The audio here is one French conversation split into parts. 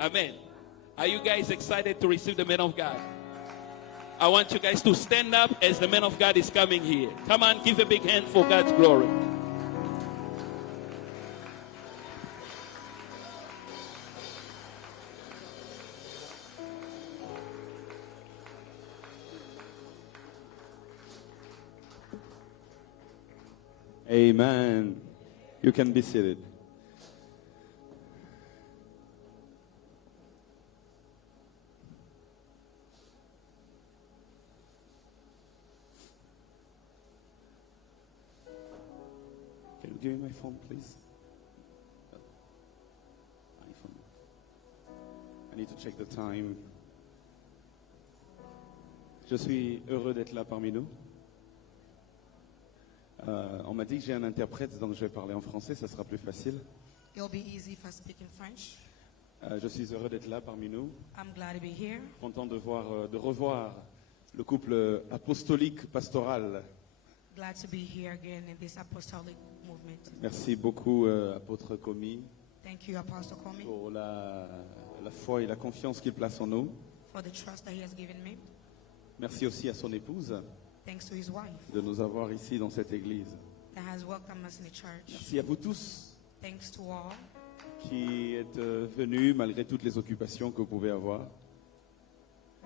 Amen. Are you guys excited to receive the man of God? I want you guys to stand up as the man of God is coming here. Come on, give a big hand for God's glory. Amen. You can be seated. Can you give me my phone, please? iPhone. I need to check the time. Je suis heureux d'être là parmi nous. On m'a dit que j'ai un interprète, donc je vais parler en français, ça sera plus facile. It'll be easy if I speak in French. Je suis heureux d'être là parmi nous, I'm glad to be here. content de revoir le couple apostolique pastoral. Glad to be here again in this apostolic movement. Merci beaucoup, apôtre Komi, Thank you, Apostle Comey, pour la foi et la confiance qu'il place en nous. for the trust that he has given me. Merci aussi à son épouse Thanks to his wife de nous avoir ici dans cette église. that has welcomed us in the church. Merci à vous tous Thanks to all qui êtes venus malgré toutes les occupations que vous pouvez avoir.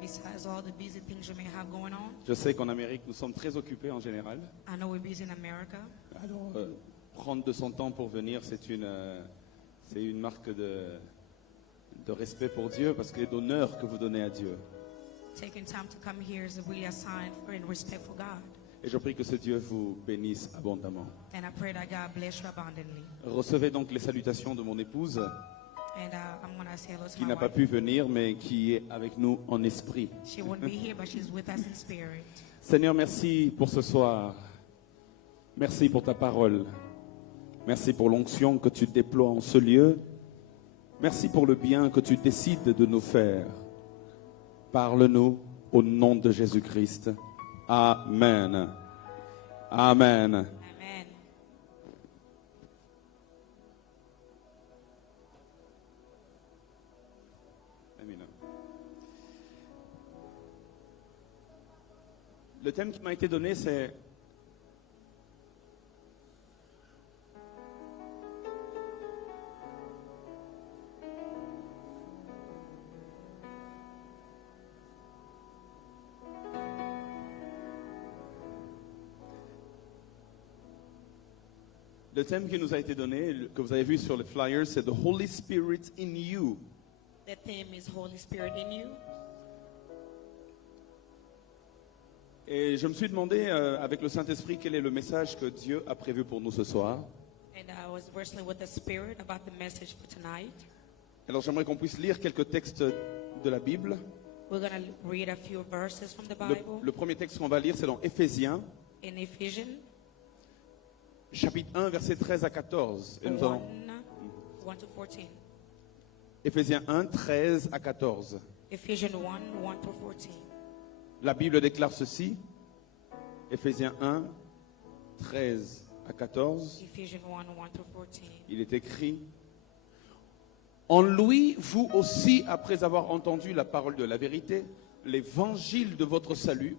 besides all the busy things you may have going on. Je sais qu'en Amérique, nous sommes très occupés en général. I know we're busy in America. Alors, prendre de son temps pour venir, c'est une marque de respect pour Dieu, parce que c'est d'honneur que vous donnez à Dieu. Taking time to come here is really a sign for in respect for God. Et je prie que ce Dieu vous bénisse abondamment. And I pray that God bless you abundantly. Recevez donc les salutations de mon épouse, And I'm going to say hello to qui my n'a pas wife. pu venir, mais qui est avec nous en esprit. She won't be here, but she's with us in spirit. Seigneur, merci pour ce soir. Merci pour ta parole. Merci pour l'onction que tu déploies en ce lieu. Merci pour le bien que tu décides de nous faire. Parle-nous au nom de Jésus-Christ. Amen. Amen. Amen. Le thème qui m'a été donné, c'est le thème qui nous a été donné, que vous avez vu sur les flyers, c'est The Holy Spirit in You. The theme is Holy Spirit in you. Et je me suis demandé avec le Saint-Esprit quel est le message que Dieu a prévu pour nous ce soir. And I was wrestling with the Spirit about the message for tonight. Alors j'aimerais qu'on puisse lire quelques textes de la Bible. We're going to read a few verses from the Le, Bible le premier texte qu'on va lire, c'est dans Éphésiens, in Ephesians chapitre 1, versets 13 à 14. Et 1, nous allons 1 to 14. Éphésiens 1, 13 à 14. Ephesians 1, 1 to 14. La Bible déclare ceci. Éphésiens 1, 13 à 14. Ephesians 1, 1 to 14. Il est écrit: En lui, vous aussi, après avoir entendu la parole de la vérité, l'évangile de votre salut,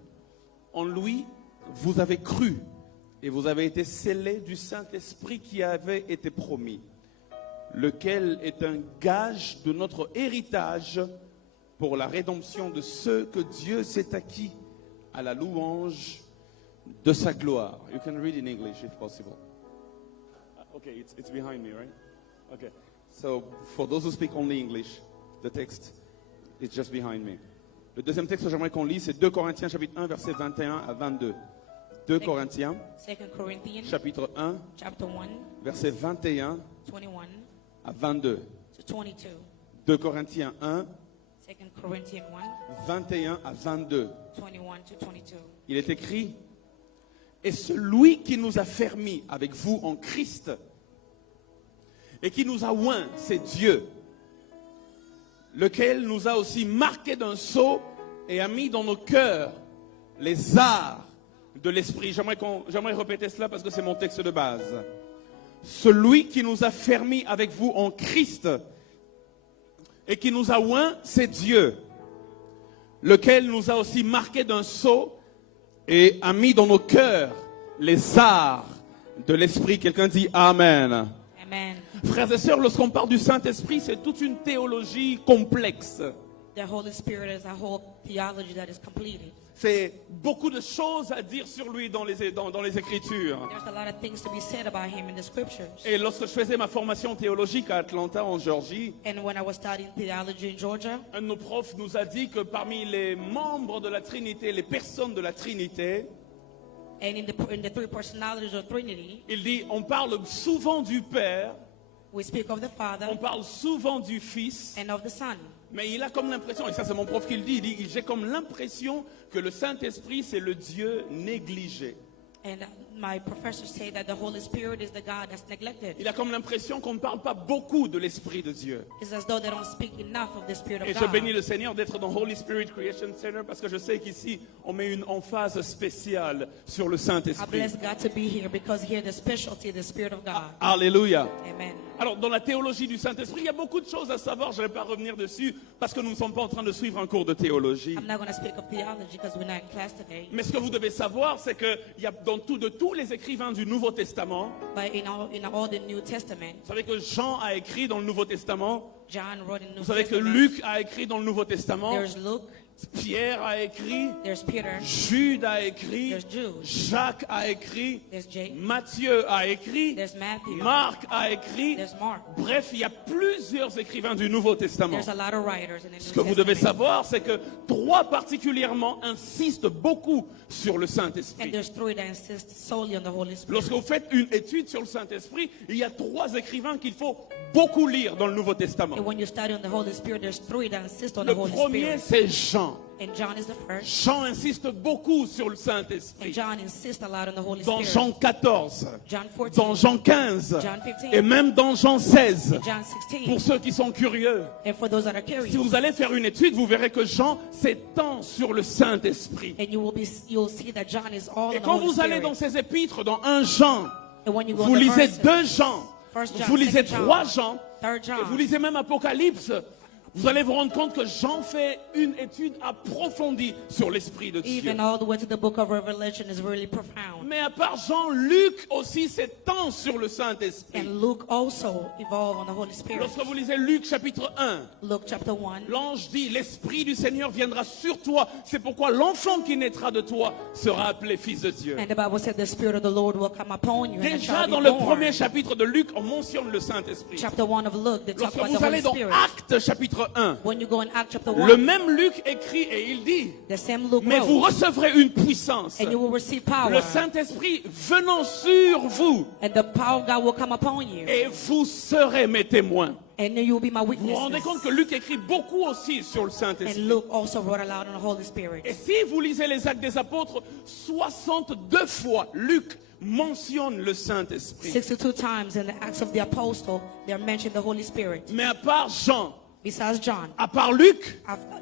en lui, vous avez cru et vous avez été scellés du Saint-Esprit qui avait été promis, lequel est un gage de notre héritage pour la rédemption de ceux que Dieu s'est acquis à la louange de sa gloire. You can read in English if possible. Okay, it's behind me, right? Okay. So, for those who speak only English, the text is just behind me. Le deuxième texte que j'aimerais qu'on lise, c'est 2 Corinthiens chapitre 1, versets 21 à 22. 2 Corinthiens 2 Corinthians chapitre 1, chapter 1, versets 21 21 à 22. to 22. 2 Corinthiens 1, 2 Corinthians 1, 21 à 22. 21 to 22. Il est écrit: Et celui qui nous a fermis avec vous en Christ et qui nous a oints, c'est Dieu, lequel nous a aussi marqués d'un sceau et a mis dans nos cœurs les arts de l'esprit. J'aimerais répéter cela parce que c'est mon texte de base. Celui qui nous a fermis avec vous en Christ et qui nous a oints, c'est Dieu, lequel nous a aussi marqués d'un sceau et a mis dans nos cœurs les arts de l'Esprit. Quelqu'un dit Amen. Amen. Frères et sœurs, lorsqu'on parle du Saint-Esprit, c'est toute une théologie complexe. The Holy Spirit is a whole theology that is completed. C'est beaucoup de choses à dire sur lui dans les Écritures. There's a lot of things to be said about him in the scriptures. Et lorsque je faisais ma formation théologique à Atlanta, en Géorgie, And when I was studying theology in Georgia, un de nos profs nous a dit que parmi les membres de la Trinité, les personnes de la Trinité, and in the three personalities of Trinity, il dit, on parle souvent du Père, we speak of the Father on parle souvent du Fils, and of the Son. mais il a comme l'impression, et ça c'est mon prof qui le dit, il dit, j'ai comme l'impression que le Saint-Esprit c'est le Dieu négligé. And my professors say that the Holy Spirit is the God that's neglected. Il a comme l'impression qu'on ne parle pas beaucoup de l'Esprit de Dieu. It's as though they don't speak enough of the Spirit of Et je God. bénis le Seigneur d'être dans Holy Spirit Creation Center parce que je sais qu'ici on met une emphase spéciale sur le I Saint-Esprit. bless God to be here because here the specialty is the Spirit of God. Alléluia. Amen. Alors, dans la théologie du Saint-Esprit, il y a beaucoup de choses à savoir. Je ne vais pas revenir dessus parce que nous ne sommes pas en train de suivre un cours de théologie. I'm not going to speak of theology because we're not in class today. Mais ce que vous devez savoir, c'est qu'il y a de tous les écrivains du Nouveau Testament, But in all the New Testament, vous savez que Jean a écrit dans le Nouveau Testament, John wrote in the New vous savez que Testament. Luc a écrit dans le Nouveau Testament, There's Luke, Pierre a écrit, there's Peter, Jude a écrit, there's Jude, Jacques a écrit, there's Jake, Matthieu a écrit, there's Matthew, Marc a écrit. there's Mark. Bref, il y a plusieurs écrivains du Nouveau Testament. There's a lot of writers in the Ce New que vous devez Testament. savoir, c'est que trois particulièrement insistent beaucoup sur le And Saint-Esprit. there's three that insist solely on the Holy Spirit. Lorsque vous faites une étude sur le Saint-Esprit, il y a trois écrivains qu'il faut beaucoup lire dans le Nouveau Testament. And when you study on the Holy Spirit, there's three that insist on Le the Holy premier, Spirit. c'est Jean. And John is the first. Jean insiste beaucoup sur le And Saint-Esprit. John insists a lot on the Holy Dans Spirit. Jean 14, John 14, dans Jean 15, John 15, et même dans Jean 16. and John Pour 16. ceux qui sont curieux, And for those that are curious, si vous allez faire une étude, vous verrez que Jean s'étend sur le Saint-Esprit. and you'll see that John is all Et on the quand Holy vous allez Spirit. dans ses épîtres, dans 1 Jean, And when you go vous to lisez verses, 2 Jean, First John, vous lisez Second John, 3 Jean, Third et vous John, lisez même Apocalypse, vous allez vous rendre compte que Jean fait une étude approfondie sur l'Esprit de Dieu. even all the way to the book of Revelation is really profound. Mais à part Jean, Luc aussi s'étend sur le Saint-Esprit. And Luke also evolved on the Holy Spirit. Lorsque vous lisez Luc chapitre 1, Luke chapter 1, l'ange dit, l'Esprit du Seigneur viendra sur toi. C'est pourquoi l'enfant qui naîtra de toi sera appelé fils de Dieu. and the Bible said the Spirit of the Lord will come upon you, and a Déjà child dans be le born. premier chapitre de Luc, on mentionne le Saint-Esprit. Chapter 1 of Luke, they talk Lorsque about vous the allez Holy dans Spirit. Actes chapitre 1, When you go in Acts chapter le 1, même Luc écrit et il dit, the same Luke mais vous wrote, recevrez une puissance, and you will receive power, le Saint-Esprit venant sur vous, and the power of God will come upon you, et vous serez mes témoins. and you will be my Vous vous rendez compte que witnesses. Luc écrit beaucoup aussi sur le And Saint-Esprit. Luke also wrote aloud on the Holy Spirit. Et si vous lisez les Actes des Apôtres, 62 fois Luc mentionne le Saint-Esprit. 62 times in the Acts of the Apostle, they are mentioned the Holy Spirit. Mais à part Jean, Besides John, à part Luc,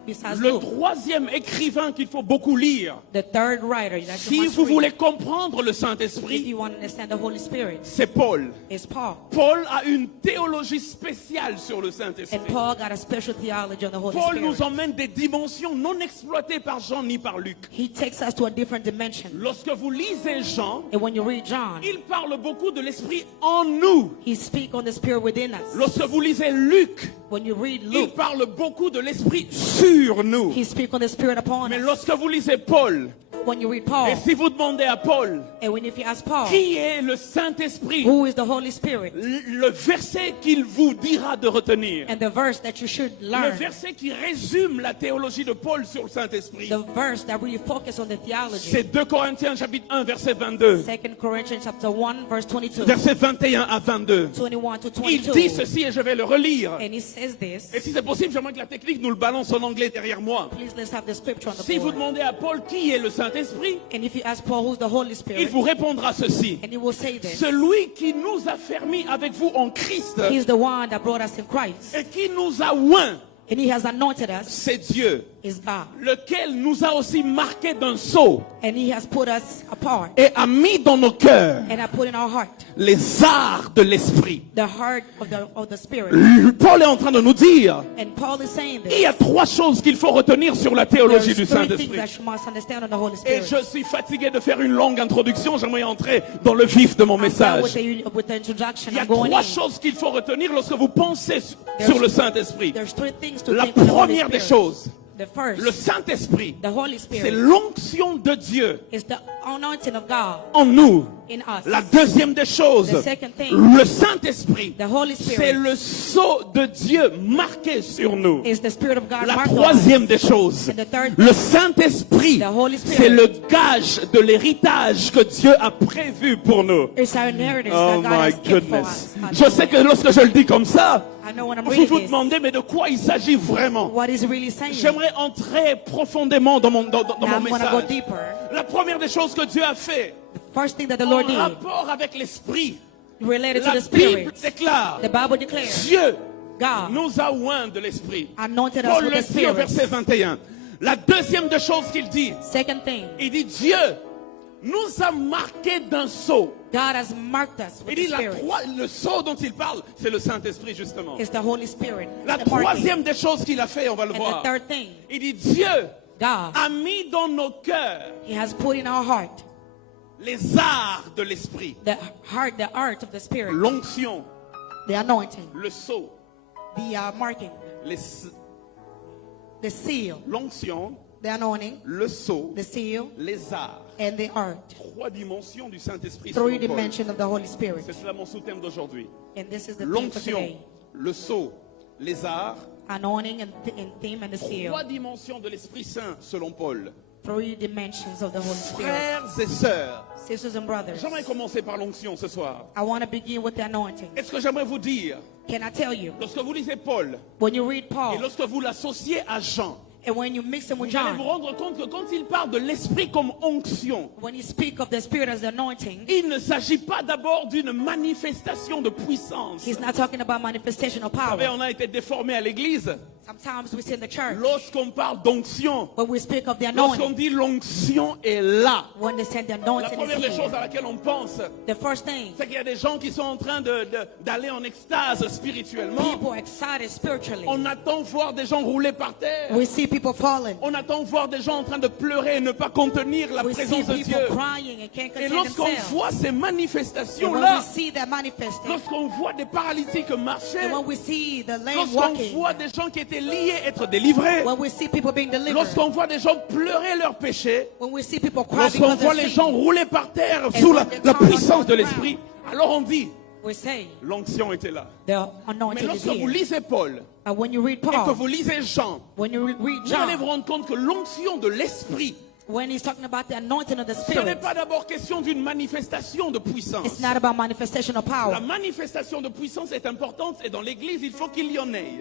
besides le Luke, troisième écrivain qu'il faut beaucoup lire, the third writer that you si must vous read, voulez comprendre le if Saint-Esprit, you want to understand the Holy Spirit, c'est Paul. is Paul. Paul a une théologie spéciale sur le And Saint-Esprit. Paul got a special theology on the Holy Paul Spirit. nous emmène des dimensions non exploitées par Jean ni par Luc. He takes us to a different dimension. Lorsque vous lisez Jean, And when you read John, il parle beaucoup de l'Esprit en nous. he speaks on the Spirit within us. Lorsque vous lisez Luc, When you read il Luke, parle beaucoup de l'Esprit sur nous. he speaks on the Spirit upon Mais us. lorsque vous lisez Paul, When you read Paul, et si vous demandez à Paul, and when if you ask Paul, qui est le Saint-Esprit, who is the Holy Spirit? le verset qu'il vous dira de retenir, And the verse that you should le learn, verset qui résume la théologie de Paul sur le Saint-Esprit, the verse that really focuses on the theology, c'est 2 Corinthiens chapitre 1 verset 22, 2 Corinthians chapter 1, verse 22, verset 21 à 22. 21 to Il 22. dit ceci et je vais le relire. And he says this. Et si c'est possible, j'aimerais que la technique nous le balance en anglais derrière moi. Please let's have the scripture on the Si vous board. demandez à Paul qui est le Saint-Esprit, And if you ask Paul who's the Holy il Spirit, vous répondra ceci. and he will say this. Celui qui nous a fermis avec vous en Christ He's the one that brought us in Christ. et qui nous a oints, And he has anointed us. c'est Dieu. is God. lequel nous a aussi marqués d'un sceau And he has put us apart. et a mis dans nos cœurs And I put in our heart les arts de l'esprit. the heart of the Spirit. Paul est en train de nous dire, And Paul is saying il y a this. 3 choses qu'il faut retenir sur la théologie There's du 3 things Saint-Esprit. that you must understand on the Holy Et Spirit. je suis fatigué de faire une longue introduction, j'aimerais entrer dans le vif de mon I'm done message. with the introduction. Il y a I'm going 3 in. choses qu'il faut retenir lorsque vous pensez sur le Saint-Esprit. There's 3 things to La think on the Holy première des Spirit. choses, The first, le Saint-Esprit, the Holy c'est Spirit, l'onction de Dieu is the anointing of God en nous. in us. La deuxième des choses, The second thing, le Saint-Esprit, the Holy c'est Spirit, le sceau de Dieu marqué sur nous. is the Spirit of God La marked on us. troisième des choses, And the third le thing, Saint-Esprit, the Holy Spirit, c'est le gage de l'héritage que Dieu a prévu pour nous. is our inheritance Oh that God my has kept for goodness. us. Je sais que lorsque je le dis comme ça, I know when I'm vous reading vous this, demandez mais de quoi il s'agit vraiment. what is really saying. J'aimerais entrer profondément dans mon Now I'm going to go message. deeper. La première des choses que Dieu a fait The first thing that the en Lord did rapport avec l'esprit, related to la the Bible Spirit. déclare, The Bible declares Dieu God nous a oint de l'esprit. anointed us Paul with le the dit au Spirit. verset 21. La deuxième des choses qu'il dit, Second thing, il dit Dieu nous a marqués d'un sceau. God has marked us Il with dit the Spirit. le sceau dont il parle, c'est le Saint-Esprit justement. It's the Holy Spirit. La It's the marking. troisième des choses qu'il a fait, on va le And voir. the third thing, Il dit Dieu God, a mis dans nos cœurs He has put in our heart les arts de l'esprit. the art of the Spirit, L'onction, the anointing, le sceau, the marking, les- the seal, l'onction, the anointing, le sceau, the seal, les arts. and the art. 3 dimensions du Saint-Esprit. 3 selon Paul. dimensions of the Holy Spirit. C'est cela mon sous-thème d'aujourd'hui. And this is the theme for L'onction, today. le sceau, les arts. Anointing and theme and the seal. 3 dimensions de l'Esprit Saint selon Paul. 3 dimensions of the Holy Spirit. Frères et sœurs, Sisters and brothers, j'aimerais commencer par l'onction ce soir. I want to begin with the anointing. Est-ce que j'aimerais vous dire, Can I tell you, lorsque vous lisez Paul when you read et Paul lorsque vous l'associez à Jean, and when you mix him with vous allez vous John, rendre compte que quand il parle de l'Esprit comme onction, when you speak of the Spirit as the anointing, il ne s'agit pas d'abord d'une manifestation de puissance. he's not talking about manifestation of Vous savez, power. on a été déformé à l'église. Sometimes we see in the church, Lorsqu'on parle d'onction, when we speak of the lorsqu'on anointing, dit l'onction est là, we understand the la anointing première des is choses here. à laquelle on pense, The first thing, c'est qu'il y a des gens qui sont en train d'aller en extase spirituellement. people are excited spiritually. On attend voir des gens rouler par terre. We see people falling. On attend voir des gens en train de pleurer et ne pas contenir la We see présence de people Dieu. crying and can't Et contain lorsqu'on themselves. voit ces And when manifestations-là, we see that manifesting, lorsqu'on voit des paralytiques marcher, and when we see the lame lorsqu'on walking, voit des gens qui étaient liés être délivrés, when we see people being delivered, lorsqu'on voit des gens pleurer leurs péchés, when we see people cry lorsqu'on because voit of les sin, gens rouler par terre And sous when they la turn puissance on de the l'esprit, alors on dit, we say l'onction était là. the Mais anointing is lorsque vous here. lisez Paul But when you read et que Paul, vous lisez Jean, when you read vous allez vous John, rendre compte que l'onction de l'esprit, when he's talking about the anointing of the ce n'est Spirit, pas d'abord question d'une manifestation de puissance. it's not about manifestation of La power. manifestation de puissance est importante et dans l'église, il faut qu'il y en ait.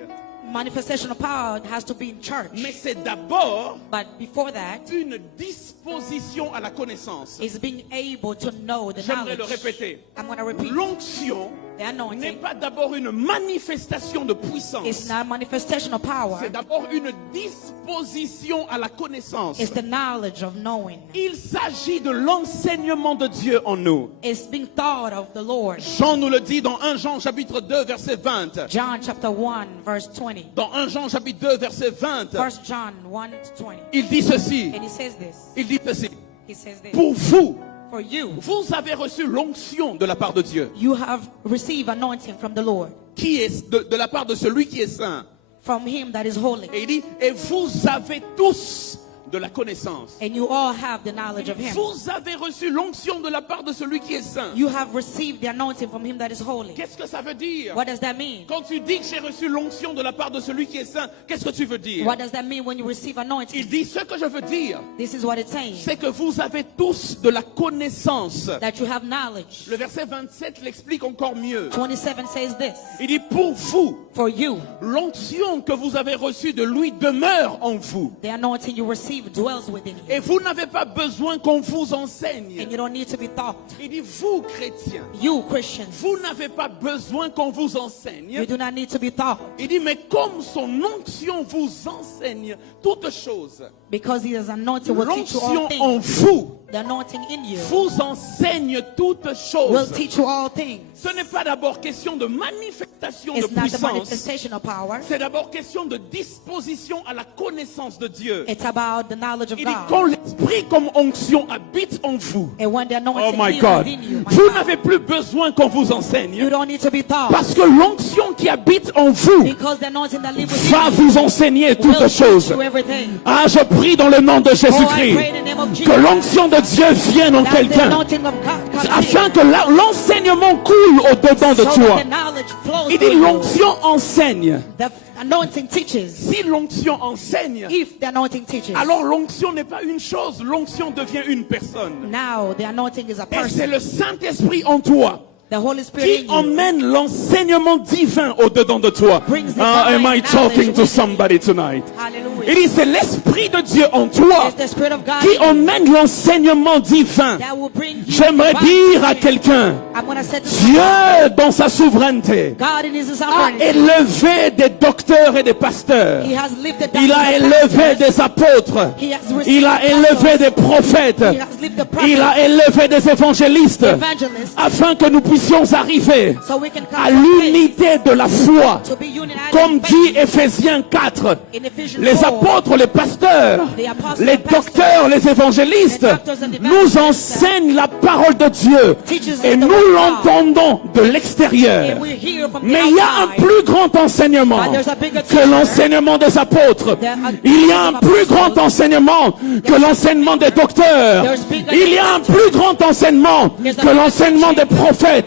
Manifestation of power has to be in church. Mais c'est d'abord But before that, une disposition à la connaissance. is being able to know the J'aimerais knowledge. le répéter. I'm going to repeat. L'onction The n'est anointing pas d'abord une manifestation de is puissance. not manifestation of power. C'est d'abord une disposition à la connaissance. It's the knowledge of knowing. Il s'agit de l'enseignement de Dieu en nous. It's being thought of the Lord. Jean nous le dit dans 1 Jean chapitre 2 verset 20. John chapter 1 verse 20. Dans 1 Jean chapitre 2 verset 20, 1 John 1 to 20. il dit ceci. And he says this. Il dit ceci. He says this. Pour vous, For you, vous avez reçu l'onction de la part de Dieu, you have received anointing from the Lord, qui est de la part de celui qui est saint. from him that is holy. Et il dit, et vous avez tous de la connaissance. And you all have the knowledge of him. Vous avez reçu l'onction de la part de celui qui est saint. You have received the anointing from him that is holy. Qu'est-ce que ça veut dire? What does that mean? Quand tu dis que j'ai reçu l'onction de la part de celui qui est saint, qu'est-ce que tu veux dire? What does that mean when you receive Il anointing? dit, ce que je veux dire, This is what it's saying. c'est que vous avez tous de la connaissance. That you have knowledge. Le verset 27 l'explique encore mieux. 27 says this. Il dit, pour vous, For you, L'onction que vous avez reçue de lui demeure en vous. the anointing you receive dwells within you. Et vous n'avez pas besoin qu'on vous enseigne. And you don't need to be taught. Il dit, vous chrétiens, You Christians, vous n'avez pas besoin qu'on vous enseigne. you do not need to be taught. Il dit, mais comme son onction vous enseigne toutes choses, Because he is anointed will teach you all l'onction en things. vous The anointing in you vous enseigne toutes will choses. teach you all things. Ce n'est pas d'abord question de manifestation de It's not the puissance. manifestation of power. C'est d'abord question de disposition à la connaissance de Dieu. It's about the knowledge of Il dit, God. quand l'esprit comme onction habite en vous, And when the oh anointing my lives God, within you, my vous God, n'avez plus besoin qu'on vous enseigne. you don't need to be taught. Parce que l'onction qui habite en vous Because the anointing that lives va within you vous enseigner will toutes teach choses. you everything. Ah, je prie dans le nom de Oh, I Jésus-Christ pray in the name of Jesus que l'onction de Dieu vienne en that the quelqu'un anointing of God comes afin in, que l'enseignement coule au-dedans de so toi. that the knowledge flows Il through dit you. l'onction enseigne. The anointing teaches. Si l'onction enseigne, If the anointing teaches, alors l'onction n'est pas une chose, l'onction devient une personne. now the anointing is a Et c'est person. le Saint-Esprit en toi The Holy Spirit qui in you emmène l'enseignement divin au-dedans de toi. brings the Ah, am I divine talking knowledge to with somebody tonight? Hallelujah. Il dit c'est l'Esprit de Dieu en toi It's the Spirit of God qui in you emmène l'enseignement divin. that will bring you J'aimerais divine dire à teaching. quelqu'un, I'm going to say to Dieu somebody, dans sa souveraineté God in His a sovereignty, élevé des docteurs et des pasteurs. He has lifted Il a down the élevé pastors. des apôtres. He has received Il a élevé des prophètes. He has lifted the prophets, Il a élevé des évangélistes evangelists, afin que nous puissions arriver so we can come à to faith, l'unité de la foi. to be united Comme in faith. dit Éphésiens 4, In Ephesians les 4, apôtres, les pasteurs, the apostles, les the pastors, docteurs, les évangélistes the doctors and nous evangelists enseignent la parole de Dieu teaches us et the nous word of God. l'entendons de l'extérieur. And we're here from the Mais il y a un outside. plus grand enseignement But there's a bigger que teacher. l'enseignement des apôtres. Il y a un plus grand enseignement que l'enseignement des docteurs. Il y a un plus grand enseignement que l'enseignement des prophètes.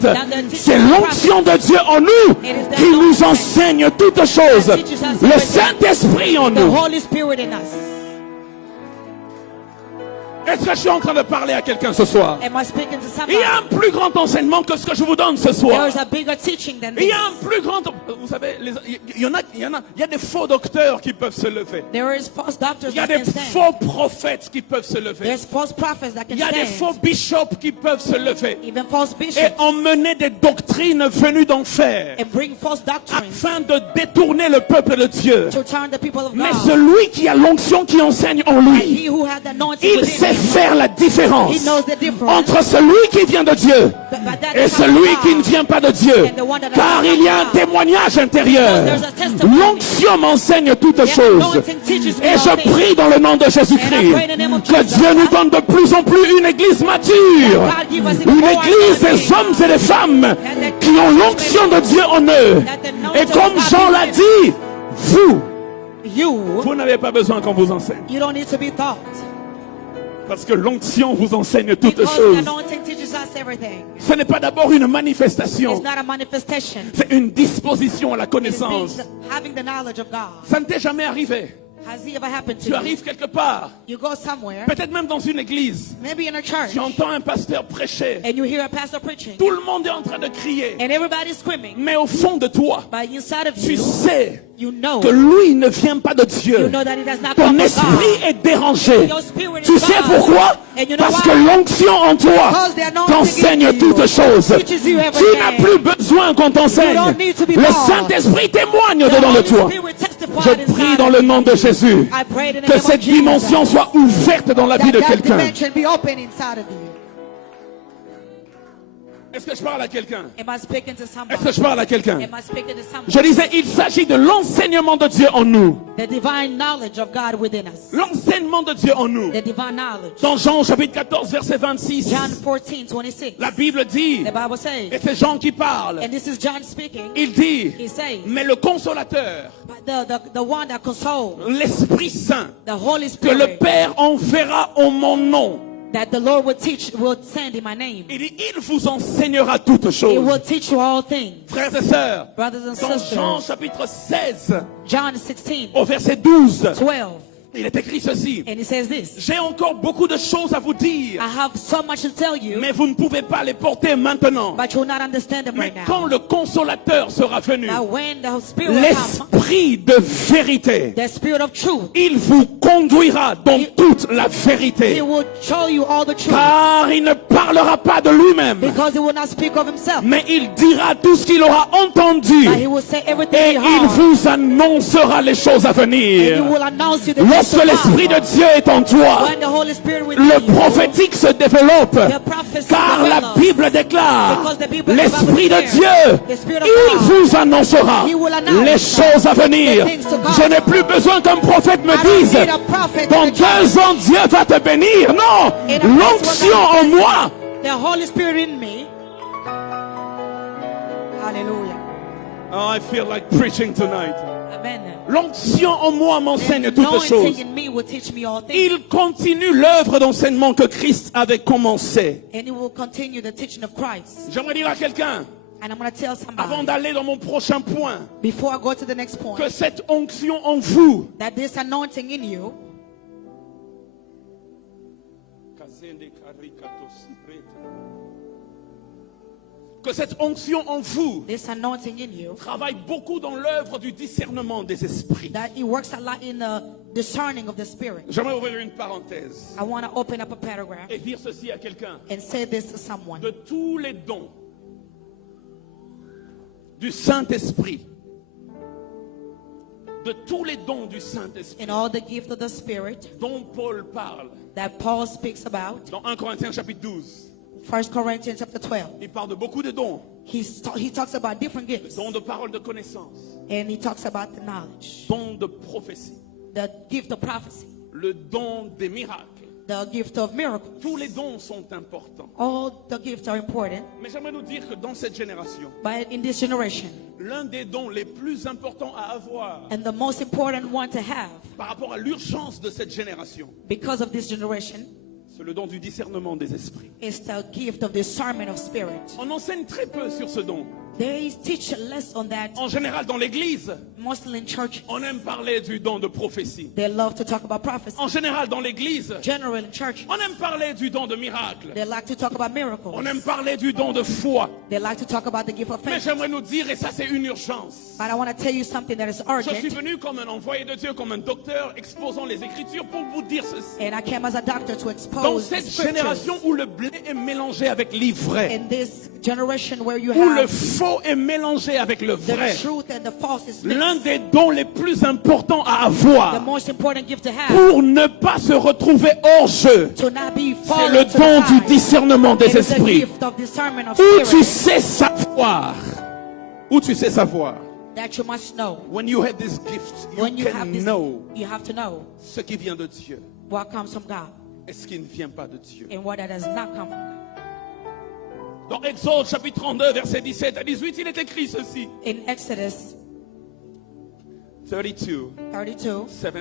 C'est l'onction de Dieu en nous qui nous enseigne toutes choses. Le Saint-Esprit en The nous. Holy Spirit in us. Est-ce que je suis en train de parler à quelqu'un ce soir? Am I speaking to Il somebody? y a un plus grand enseignement que ce que je vous donne ce soir. There is a bigger teaching than Il y this. a un plus grand... Vous savez, il y a des faux docteurs qui peuvent se lever. There is false doctors Il y a that des can stand. faux prophètes qui peuvent se lever. There's false prophets that can Il y a des faux stand. bishops qui peuvent se lever Even false et bishops. emmener des doctrines venues d'enfer And bring false doctrines afin de détourner le peuple de Dieu. to turn the people of Mais God. celui qui a l'onction qui enseigne en And lui, he who had the anointing il within sait him, faire la différence he knows the difference. entre celui qui vient de Dieu But that et is from celui God. qui ne vient pas de Dieu. Car il y a un témoignage intérieur. L'onction m'enseigne toutes choses. Et je prie dans le nom de Jésus-Christ que Dieu nous donne de plus en plus une église mature. Une église des hommes et des femmes qui ont l'onction de Dieu en eux. Et comme Jean l'a dit, vous n'avez pas besoin qu'on vous enseigne. You don't need to be taught. Parce que l'onction vous enseigne toutes Because the choses. anointing teaches us everything. Ce n'est pas d'abord une It's manifestation, not a manifestation. c'est une disposition à la It is connaissance. having the knowledge of God. Ça ne t'est jamais arrivé. Has it ever happened to Tu you? arrives quelque part, You go somewhere, peut-être même dans une église, maybe in a church, tu entends un pasteur prêcher, and you hear a pastor preaching, tout le monde est en train de crier, and everybody's screaming, mais au fond de toi, but inside of tu you, sais you know, que lui ne vient pas de you Dieu. know that it does not Ton come from esprit God. est dérangé. Your spirit Tu is sais bound. pourquoi? And you know Parce why? que l'onction en toi Because the anointing t'enseigne in you toutes choses. teaches you Tu everything. n'as plus besoin qu'on t'enseigne. You don't need to be Le taught. Saint-Esprit témoigne The dedans de Holy toi. Spirit testified Je inside prie dans of le you. nom de Jésus I pray in the que name of cette Jesus dimension soit ouverte dans la vie de that quelqu'un. dimension be open inside of you. Est-ce que je parle à quelqu'un? Am I speaking to Est-ce somebody? que je parle à quelqu'un? Am I speaking to somebody? Je disais, il s'agit de l'enseignement de Dieu en nous. The divine knowledge of God within us. L'enseignement de Dieu en nous. The divine knowledge. Dans Jean chapitre 14 verset 26, John 14:26. la Bible dit, The Bible says, et c'est Jean qui parle, and this is John speaking. il dit, He says, mais le consolateur, but the one that consoles, l'Esprit Saint, the Holy que le Spirit, Père enverra en mon nom, that the Lord will send in my name. il dit, il vous enseignera toutes It choses. will teach you all things. Frères et sœurs, Brothers and dans Jean sisters, chapitre 16, John 16, au verset 12, 12. Il est écrit ceci. And he says this. J'ai encore beaucoup de choses à vous dire, I have so much to tell you, mais vous ne pouvez pas les porter maintenant. but you will not understand them Mais right quand now. le consolateur sera venu, Now when the Spirit will come, l'esprit de vérité, the Spirit of truth, il vous conduira dans toute la he vérité. will show you all the truth. Car il ne parlera pas de lui-même, Because he will not speak of himself, mais il dira tout ce qu'il aura entendu. but he will say everything Et he il heard. vous annoncera les choses à And he venir. will announce you the things Lorsque to l'Esprit come. de Dieu est en toi, When the Holy Spirit will le lead you, prophétique se développe. the prophecy Car la develops. Bible déclare, Because the Bible l'Esprit de declares, Dieu, the Spirit of il God, vous annoncera he will announce les choses à venir. the things to come. Je n'ai plus besoin qu'un prophète me I don't dise, need a prophet dans to tell 2 ans Dieu va te bénir. Non, In a place where l'onction God en bless moi. the Holy Spirit in me. Hallelujah. Oh, I feel like preaching tonight. Amen. L'onction en moi m'enseigne The toutes choses. anointing in me will teach me all things. Il continue l'œuvre d'enseignement que Christ avait commencé. And it will continue the teaching of Christ. J'aimerais dire à quelqu'un, And I'm going to tell avant somebody, d'aller dans mon prochain point, before I go to the next point, que cette onction en vous, that this anointing in you, que cette onction en vous this anointing in you, travaille beaucoup dans l'œuvre du discernement des esprits. that it works a lot in the discerning of the Spirit. J'aimerais ouvrir une parenthèse I want to open up a paragraph et dire ceci à quelqu'un. and say this to someone. De tous les dons du Saint-Esprit, de tous les dons du Saint-Esprit In all the gift of the Spirit dont Paul parle that Paul speaks about, dans 1 Corinthiens chapitre 12, 1 Corinthians chapter 12, il parle de beaucoup de dons, he talks about different gifts. dons de parole de connaissance, And he talks about the knowledge, dons de prophétie, the gift of prophecy, le don des miracles. the gift of miracles. Tous les dons sont importants. All the gifts are important, Mais j'aimerais nous dire que dans cette génération, but in this generation, l'un des dons les plus importants à avoir and the most important one to have par rapport à l'urgence de cette génération, because of this generation, c'est le don du discernement des esprits. is the gift of discernment of spirit. On enseigne très peu sur ce don. They teach less on that, En général, dans l'église, mostly in churches. on aime parler du don de prophétie. They love to talk about prophecy. En général, dans l'église, General in church, on aime parler du don de miracle. they like to talk about miracles. On aime parler du don de foi. They like to talk about the gift of Mais faith. j'aimerais nous dire, et ça c'est une urgence, But I want to tell you something that is je suis urgent. venu comme un envoyé de Dieu, comme un docteur, exposant les Écritures pour vous dire ceci. And I came as a doctor to Dans expose the cette scriptures. génération où le blé est mélangé avec l'ivraie, In this generation where you où le have faux est mélangé avec le vrai, the truth and the false is l'un mixed, des dons les plus importants à the avoir most important gift to have, pour ne pas se retrouver hors jeu, to not be c'est fallen le to the don du side. discernement It des is the esprits. gift of discernment of Où tu spirit sais savoir, où tu sais savoir, that you must know. when you have this gift, you When you have can this, know you have to know ce qui vient de Dieu what comes from God et ce qui ne vient pas de Dieu. and what does not come from God. Dans Exode chapitre 32, versets 17 à 18, il est écrit ceci. In Exodus 32, 32, 17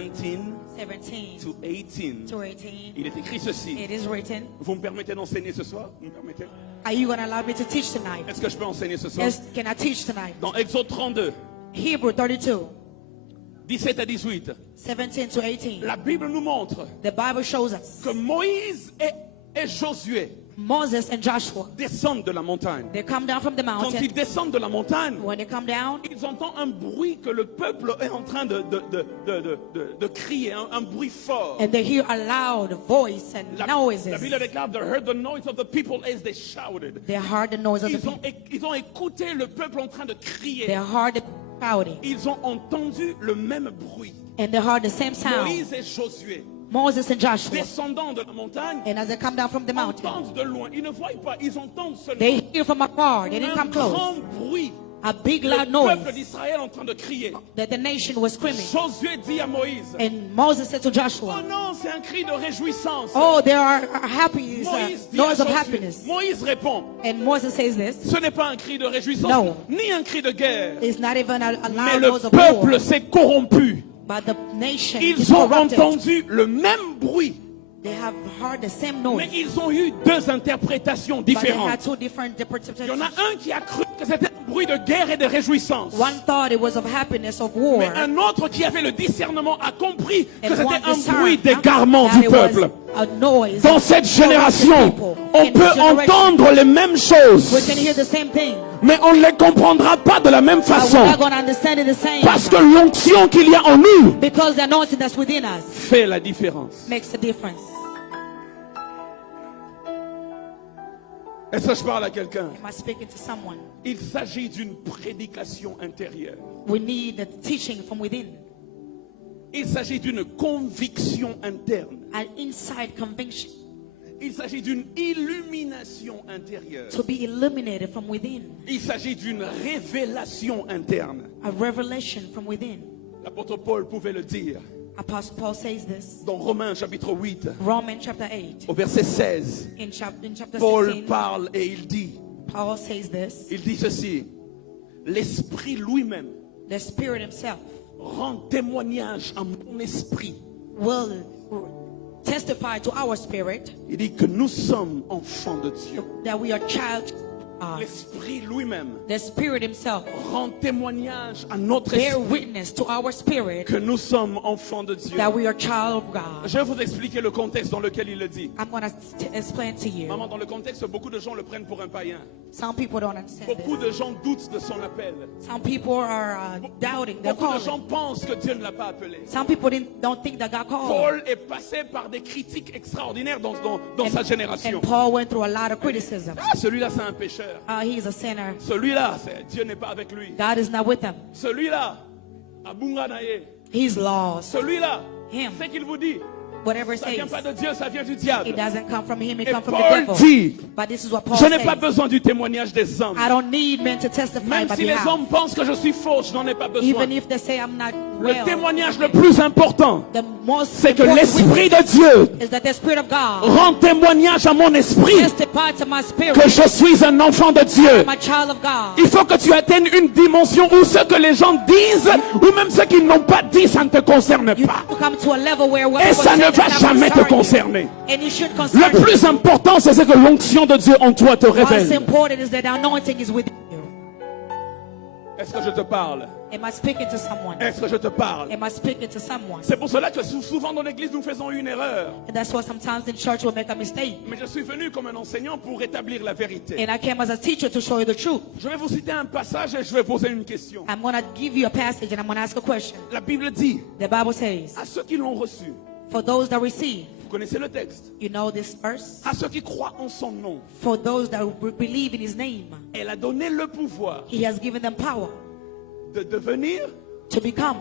17 to 18. to 18, Il est écrit ceci. it is written. Vous me permettez d'enseigner ce soir? Vous me permettez? Are you going to allow me to teach tonight? Est-ce que je peux enseigner ce soir? Yes, can I teach tonight? Dans Exode 32, Hebrew 32, 17 à 18, 17 to 18. la Bible nous montre The Bible shows us que Moïse et Josué Moses and Joshua, descendent de la montagne. they come down from the Quand ils mountain. descendent de la montagne, When they come down, ils entendent un bruit que le peuple est en train de crier, un bruit fort. and they hear a loud voice and La noises. Bible déclare, they heard the noise of the people as they shouted. They heard the noise of the people. Ils ont écouté le peuple en train de crier. They heard the shouting. Ils ont entendu le même bruit. And they heard the same sound. Moïse et Josué, Moses and Joshua. descendant de la montagne, And as they come down from the mountain, entendent de loin. Ils ne voient pas, ils entendent seulement they hear from afar. They didn't un come close. grand bruit. A big Le loud peuple noise d'Israël en train de crier. that the nation was screaming. Josué dit à Moïse, And Moses said to oh Joshua, non, c'est un cri de réjouissance. oh, there are happy Moïse dit noise à of Josué, happiness. Moïse répond, And Moses says this. ce n'est pas un cri de réjouissance, No. ni un cri de guerre. It's not even a Mais loud le noise of war. peuple s'est corrompu. But the nation is Ils ont corrupted. entendu le même bruit, They have heard the same mais noise. ils ont eu deux interprétations But they had différentes. two different Il y en interpretations. a un qui a cru que c'était un bruit de guerre et de réjouissance. One thought it was of happiness, of war. Mais un autre qui avait le discernement a compris que And one c'était un discerned bruit d'égarement that du it was peuple. a noise Dans of cette noise génération, of people. on In peut this generation, entendre les mêmes we choses, can hear the same thing, mais on ne les comprendra pas de la même but we're façon. not going to understand it the same. Parce que l'onction qu'il y a en nous Because the anointing that's within us fait la différence. makes a difference. Est-ce que je parle à quelqu'un? Am I speaking to someone? Il s'agit d'une prédication intérieure. We need the teaching from within, Il s'agit d'une conviction interne. an inside conviction Il s'agit d'une illumination intérieure. to be illuminated from within, Il s'agit d'une révélation interne. a revelation from within. L'apôtre Paul pouvait le dire Apostle Paul says this, dans Romains chapitre 8 Romans chapter 8, au verset 16. in chapter Paul 16, parle et il dit Paul says this, ceci: l'Esprit lui-même the Spirit himself rend témoignage à mon esprit. will testify to our spirit Il dit que nous sommes enfants de Dieu. that we are child. L'Esprit lui-même The Spirit himself rend témoignage à notre bear esprit witness to our spirit que nous sommes enfants de Dieu. that we are child of God. Je vais vous expliquer le contexte dans lequel il le dit. I'm going to explain to you. Maman, dans le contexte, beaucoup de gens le prennent pour un païen. Some people don't understand Beaucoup this. de gens doutent de son appel. Some people are doubting their Beaucoup de gens calling. pensent que Dieu ne l'a pas appelé. Some people don't think that God called. Paul est passé par des critiques extraordinaires dans sa génération. And Paul went through a lot of criticism. Ah, celui-là, c'est un pécheur. He's a sinner. Celui-là, Dieu n'est pas avec lui. God is not with him. Celui-là, Abunga Naye. He's lost. Celui-là, Him. c'est qu'il vous dit. Whatever it Ça vient says, pas de Dieu, ça vient du diable. it doesn't come from him, it Et comes from the Paul devil. dit, But this is what Paul je n'ai pas says. besoin du témoignage des hommes. I don't need men to testify Même by si les behalf. hommes pensent que je suis faux, je n'en ai pas besoin. Even if they say I'm not Le well, témoignage le plus important, the most c'est que important l'Esprit witness de Dieu is that the Spirit of God rend témoignage à mon esprit testify to my spirit. que je suis un enfant de Dieu. I'm a child of God. Il faut que tu atteignes une dimension où ce que les gens disent, ou même ce qu'ils n'ont pas dit, ça ne te concerne You pas. come to a level where what Et people ça say ne does va not jamais te concern you. concerner. And it should concern Le plus you. important, c'est que l'onction de Dieu en toi te What's révèle. important is that the anointing is within you. Est-ce que je te parle? Am I speaking to someone? Est-ce que je te parle? Am I speaking to someone? C'est pour cela que souvent dans l'église nous faisons une erreur. And that's why sometimes in church we'll make a mistake. Mais je suis venu comme un enseignant pour rétablir la vérité. And I came as a teacher to show you the truth. Je vais vous citer un passage et je vais poser une question. I'm going to give you a passage and I'm going to ask a question. La Bible dit, The Bible says, à ceux qui l'ont reçu, for those that receive, vous connaissez le texte, you know this verse? à ceux qui croient en son nom, For those that believe in his name, elle a donné le pouvoir he has given them power de devenir, to become.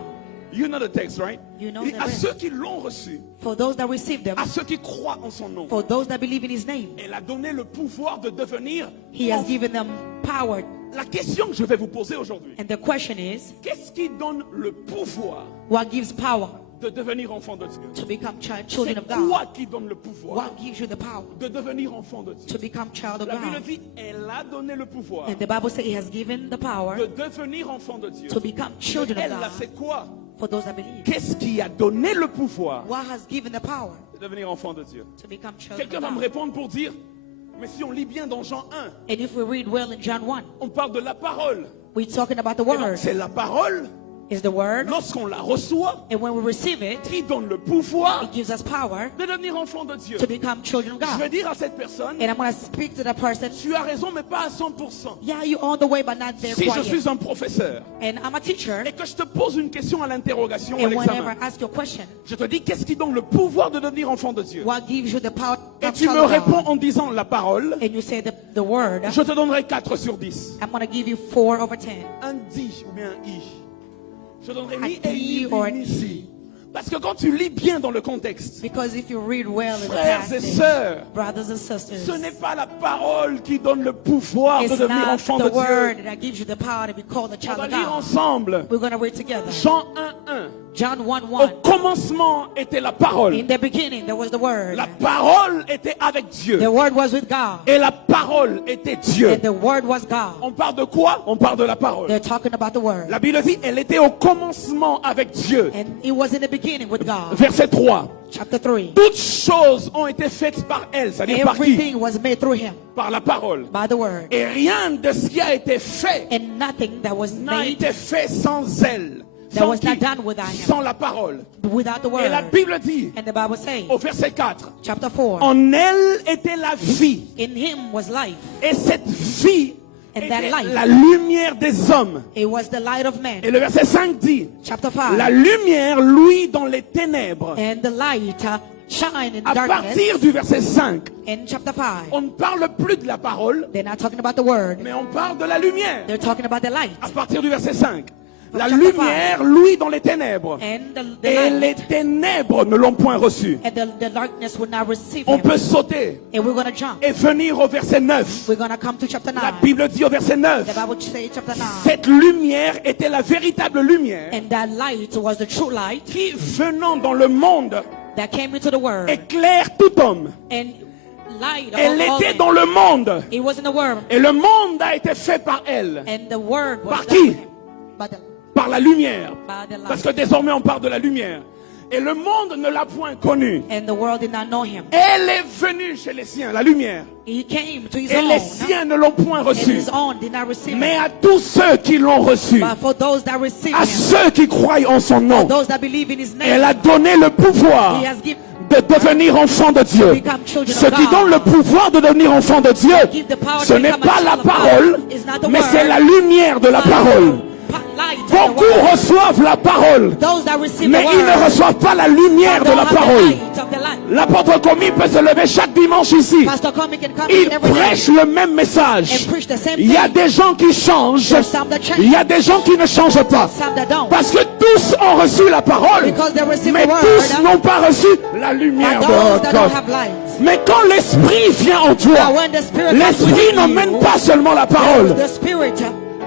you know the text, right? You know Et the à rest. ceux qui l'ont reçu, For those that receive them, à ceux qui croient en son nom, for those that believe in his name, elle a donné le pouvoir de devenir. he has given them power. La question que je vais vous poser aujourd'hui, And the question is, qu'est-ce qui donne le pouvoir what gives power de devenir enfant de Dieu? to become children C'est of God? quoi qui donne le pouvoir What gives you the power de devenir enfant de to Dieu? become child of La Bible God? dit, elle a donné le pouvoir And the Bible says he has given the power de devenir enfant de Dieu. to become children of Elle, là, God c'est quoi? for those that believe. Qu'est-ce qui a donné le pouvoir What has given the power de devenir enfant de Dieu? to become children Quelqu'un of va me God? répondre pour dire, mais si on lit bien dans Jean 1, And if we read well in John 1, on parle de la parole. we're talking about the Et donc, word. c'est la parole, Is the word. lorsqu'on la reçoit, And when we receive it, qui donne le pouvoir it gives us power de devenir enfant de Dieu. to become children of Je vais God. dire à cette personne, And I'm going to speak to that person. tu as raison, mais pas à 100%. Yeah, you're on the way, but not there Si je quite yet. suis un professeur And I'm a teacher. et que je te pose une question à l'interrogation, à And whenever l'examen, I ask you a question, je te dis qu'est-ce qui donne le pouvoir de devenir enfant de Dieu? what gives you the power to Et become tu child me of réponds God? en disant la parole, And you say the word, je te donnerai 4 sur 10. I'm going to give you 4 over 10. Un di ou bien un i. Je donnerai Un ni a, di ni or bi, an ni i. si. Parce que quand tu lis bien dans le contexte, Because if you read well in the frères et passage, sœurs, brothers and sisters, ce n'est pas la parole qui donne le pouvoir de it's devenir not enfant the de word Dieu. that gives you the power to be called a On child va of lire God. ensemble We're going to read together. Jean 1:1. John 1 Au 1. commencement était la parole. In the beginning, there was the Word. La parole était avec Dieu. The Word was with God. Et la parole était Dieu. And the Word was God. On parle de quoi? On parle de la parole. They're talking about the Word. La Bible dit, elle était au commencement avec Dieu. And it was in the beginning with God. Verset 3. Chapter 3. Toutes choses ont été faites par elle, c'est-à-dire par qui? Everything was made through Him, Par la parole. by the Word. Et rien de ce qui a été fait And nothing that was n'a made été fait sans elle. that Sans was qui? not done without Him. Sans la parole. Without the Et la Word. Bible dit, And the Bible says, au verset 4, chapter 4, en elle était la vie. in Him was life. Et cette vie And that était life. la lumière des hommes. It was the light of man. Et le verset 5 dit, Chapter 5. la lumière luit dans les ténèbres. And the light shine in À darkness. partir du verset 5, In chapter 5, on ne parle plus de la parole, they're not talking about the Word. mais on parle de la lumière. They're talking about the light. À partir du verset 5, la Chapter lumière luit dans les ténèbres. And the Et light. les ténèbres ne l'ont point reçu. And the darkness would not receive On Him. peut sauter And we're going to jump. et venir au verset 9. We're going to come to chapter 9. La Bible dit au verset 9, The Bible says chapter 9. cette lumière était la véritable lumière And that light was the true light qui, venant dans le monde, that came into the world. éclaire tout homme. And light Elle among all était men. dans le monde. It was in the world. Et le monde a été fait par elle, And the word was Par done qui? with Him. par la lumière. By the Parce light. que désormais on parle de la lumière. Et le monde ne l'a point connue. And the world did not know Him. Elle est venue chez les siens, la lumière. He came to His Et own. les siens ne l'ont point And reçu. His own did not receive Mais Him. à tous ceux qui l'ont reçu, But for those that receive à Him, ceux qui croient en son for nom, those that believe in His elle name, a donné le pouvoir He has given de devenir enfant de Dieu. become children Ce of qui God. donne le pouvoir de devenir enfant de Dieu, Give the power ce to n'est become a pas la child of God. parole, It's not the mais word, c'est la lumière de la but parole. light of the Beaucoup word. reçoivent la parole, Those that receive mais the ils ne word, reçoivent pas la lumière but de don't la have the parole. light of the light. L'apôtre Commis peut se lever chaque dimanche ici. Pastor Comey can come Il in every day prêche le même message. and preach the same Il y a thing. des gens qui changent. There's some that change. Il y a des gens qui ne changent pas. Some that don't. Parce que tous ont reçu la parole, Because they receive mais the word, tous n'ont pas reçu la lumière But de those that don't God. have light. Mais quand l'Esprit vient en Now toi, when the Spirit comes l'Esprit within n'emmène you, pas seulement la parole. the Spirit,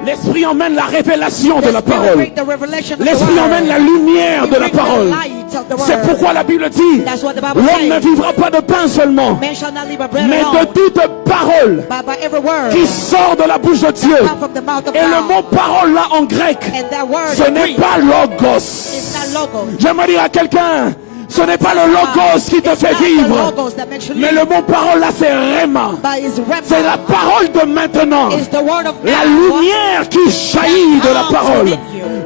L'Esprit emmène la révélation de the la Spirit parole. brings the revelation of the L'Esprit word. emmène la lumière He de la brings the parole. light of the C'est word. pourquoi la Bible dit, That's what the Bible l'homme ne says. vivra pas de pain seulement, Man shall not live by bread mais alone, de toute parole but by every word qui sort de la bouche de Dieu. come from the mouth of Et le mot God. parole là en grec, And that word ce in n'est Greek pas is logos. not logos. J'aimerais dire à quelqu'un, ce n'est pas le logos qui te It's fait not the vivre, logos that makes you mais live, le mot parole là c'est rhéma. but it's rhema. C'est la parole de maintenant. It's the word of La God. lumière qui jaillit de la parole.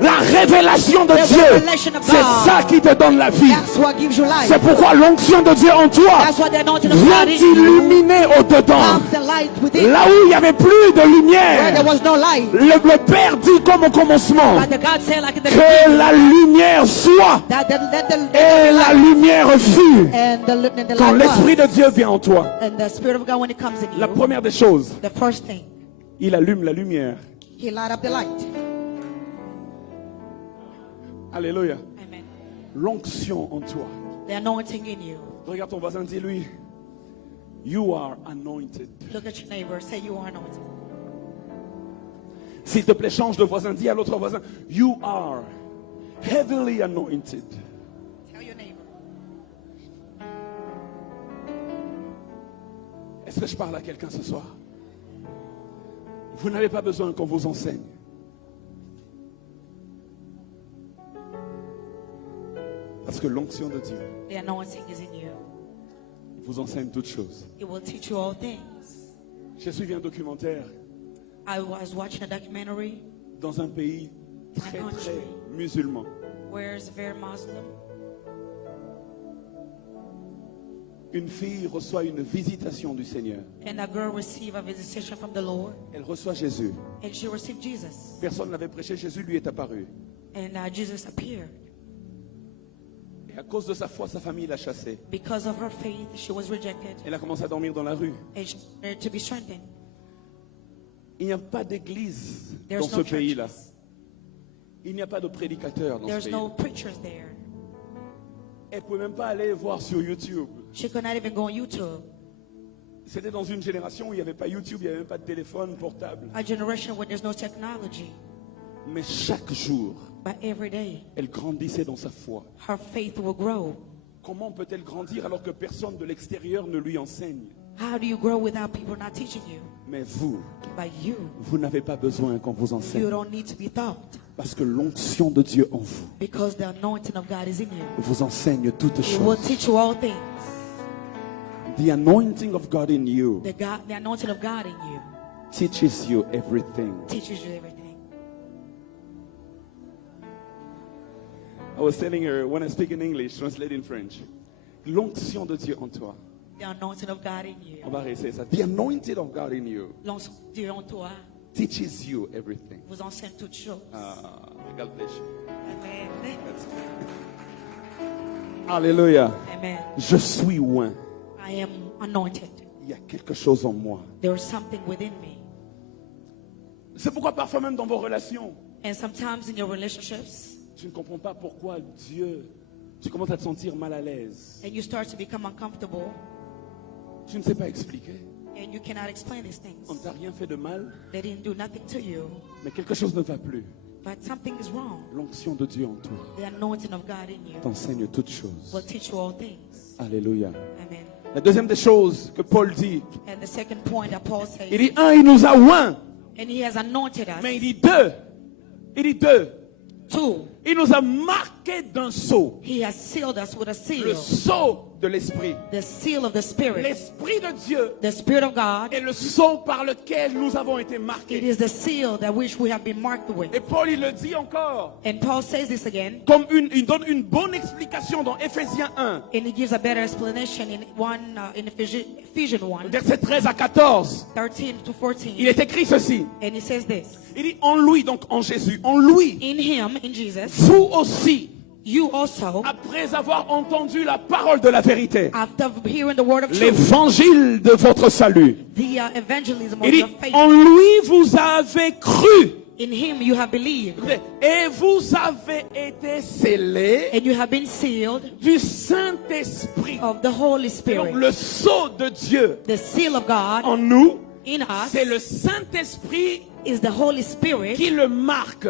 La révélation de The Dieu. revelation of C'est God. ça qui te donne la vie. That's what gives you life. C'est pourquoi l'onction de Dieu en toi That's what the anointing of vient God in you illuminer au-dedans. comes the light within. Là où il n'y avait plus de Where there lumière, was no light. le Père dit comme au commencement, But the God said like in the que beginning la lumière soit. that let the Et la lumière fut. and the Quand light l'Esprit was. de Dieu vient en toi, And the Spirit of God when it comes in la you, première des choses, the first thing, il allume la lumière. He light up the light. Alléluia. Amen. L'onction en toi. The anointing in you. Regarde ton voisin, dis-lui, you are anointed. Look at your neighbor. Say you are anointed. S'il te plaît, change de voisin, dis à l'autre voisin, you are heavily anointed. Tell your neighbor. Est-ce que je parle à quelqu'un ce soir? Vous n'avez pas besoin qu'on vous enseigne. Parce que l'onction de Dieu The anointing is in you. vous enseigne toutes choses. It will teach you all things. J'ai suivi un documentaire I was watching a documentary dans un pays très très musulman. where it's very Muslim. Une fille reçoit une visitation du Seigneur. And a girl received a visitation from the Lord. Elle reçoit Jésus. And she received Jesus. Personne n'avait prêché, Jésus lui est apparu. And Jesus appeared. Et à cause de sa foi, sa famille l'a chassée. Because of her faith, she was rejected. Elle a commencé à dormir dans la rue. And she needed to be strengthened. Il n'y a pas d'église There's dans ce no pays-là. churches. Il n'y a pas de prédicateur dans There's ce no pays. preachers there. Elle ne pouvait même pas aller voir sur YouTube. She could not even go on YouTube. C'était dans une génération où il n'y avait pas YouTube, il n'y avait même pas de téléphone portable. A generation where there's no technology. Mais chaque jour, but every day elle grandissait dans sa foi. her faith will grow. Comment peut-elle grandir alors que personne de l'extérieur ne lui enseigne? How do you grow without people not teaching you? Mais vous, But you vous n'avez pas besoin qu'on vous you enseigne. don't need to be taught, Parce que l'onction de Dieu en vous because the anointing of God is in you. vous enseigne toutes It will choses. teach you all things. The anointing of God in you The anointing of God in you teaches you everything. teaches you everything. I was telling her, when I speak in English, translate in French. L'onction de Dieu en toi. The anointing of God in On you. va réessayer ça. The anointing of God in you L'onction de Dieu en toi teaches you everything. vous enseigne toutes choses. God bless you. Amen. Alléluia. Amen. Je suis oint. I am anointed. Il y a quelque chose en moi. There is something within me. C'est pourquoi parfois même dans vos relations, And sometimes in your relationships, tu ne comprends pas pourquoi Dieu, tu commences à te sentir mal à l'aise. and you start to become uncomfortable, Tu ne sais pas expliquer. and you cannot explain these On ne things. t'a rien fait de mal, They didn't do nothing to you, mais quelque chose ne va plus. but something is wrong. L'onction de Dieu en toi The anointing of God in you t'enseigne toutes choses. will teach you all things. Alléluia. Amen. La deuxième des choses que Paul dit, And the second point that Paul il says, dit un, il nous a oints, and he has anointed mais il us. dit deux. Il dit deux. Two, Il nous a marqués d'un sceau. he has sealed us with a Le seal, sceau de l'Esprit. the seal of the Spirit. L'Esprit de Dieu The Spirit of God, est le sceau par lequel nous avons été it marqués. is the seal that which we have been marked with. Et Paul, il le dit encore. And Paul says this again, Comme il donne une bonne explication dans Éphésiens 1, and he gives a better explanation in Ephesians 1, versets 13 à 14. 13 to 14. Il est écrit ceci. And he says this, Il dit en lui, donc en Jésus, en lui, in him, in Jesus, vous aussi, you also, après avoir entendu la parole de la vérité, after hearing the word of truth, l'évangile de votre salut, the evangelism of il dit your faith, en lui vous avez cru in him you have believed, et vous avez été scellés and you have been sealed du Saint-Esprit. of the Holy Et donc Spirit. le sceau de Dieu The seal of God en nous, in us c'est le Saint-Esprit is the Holy Spirit. qui le marque.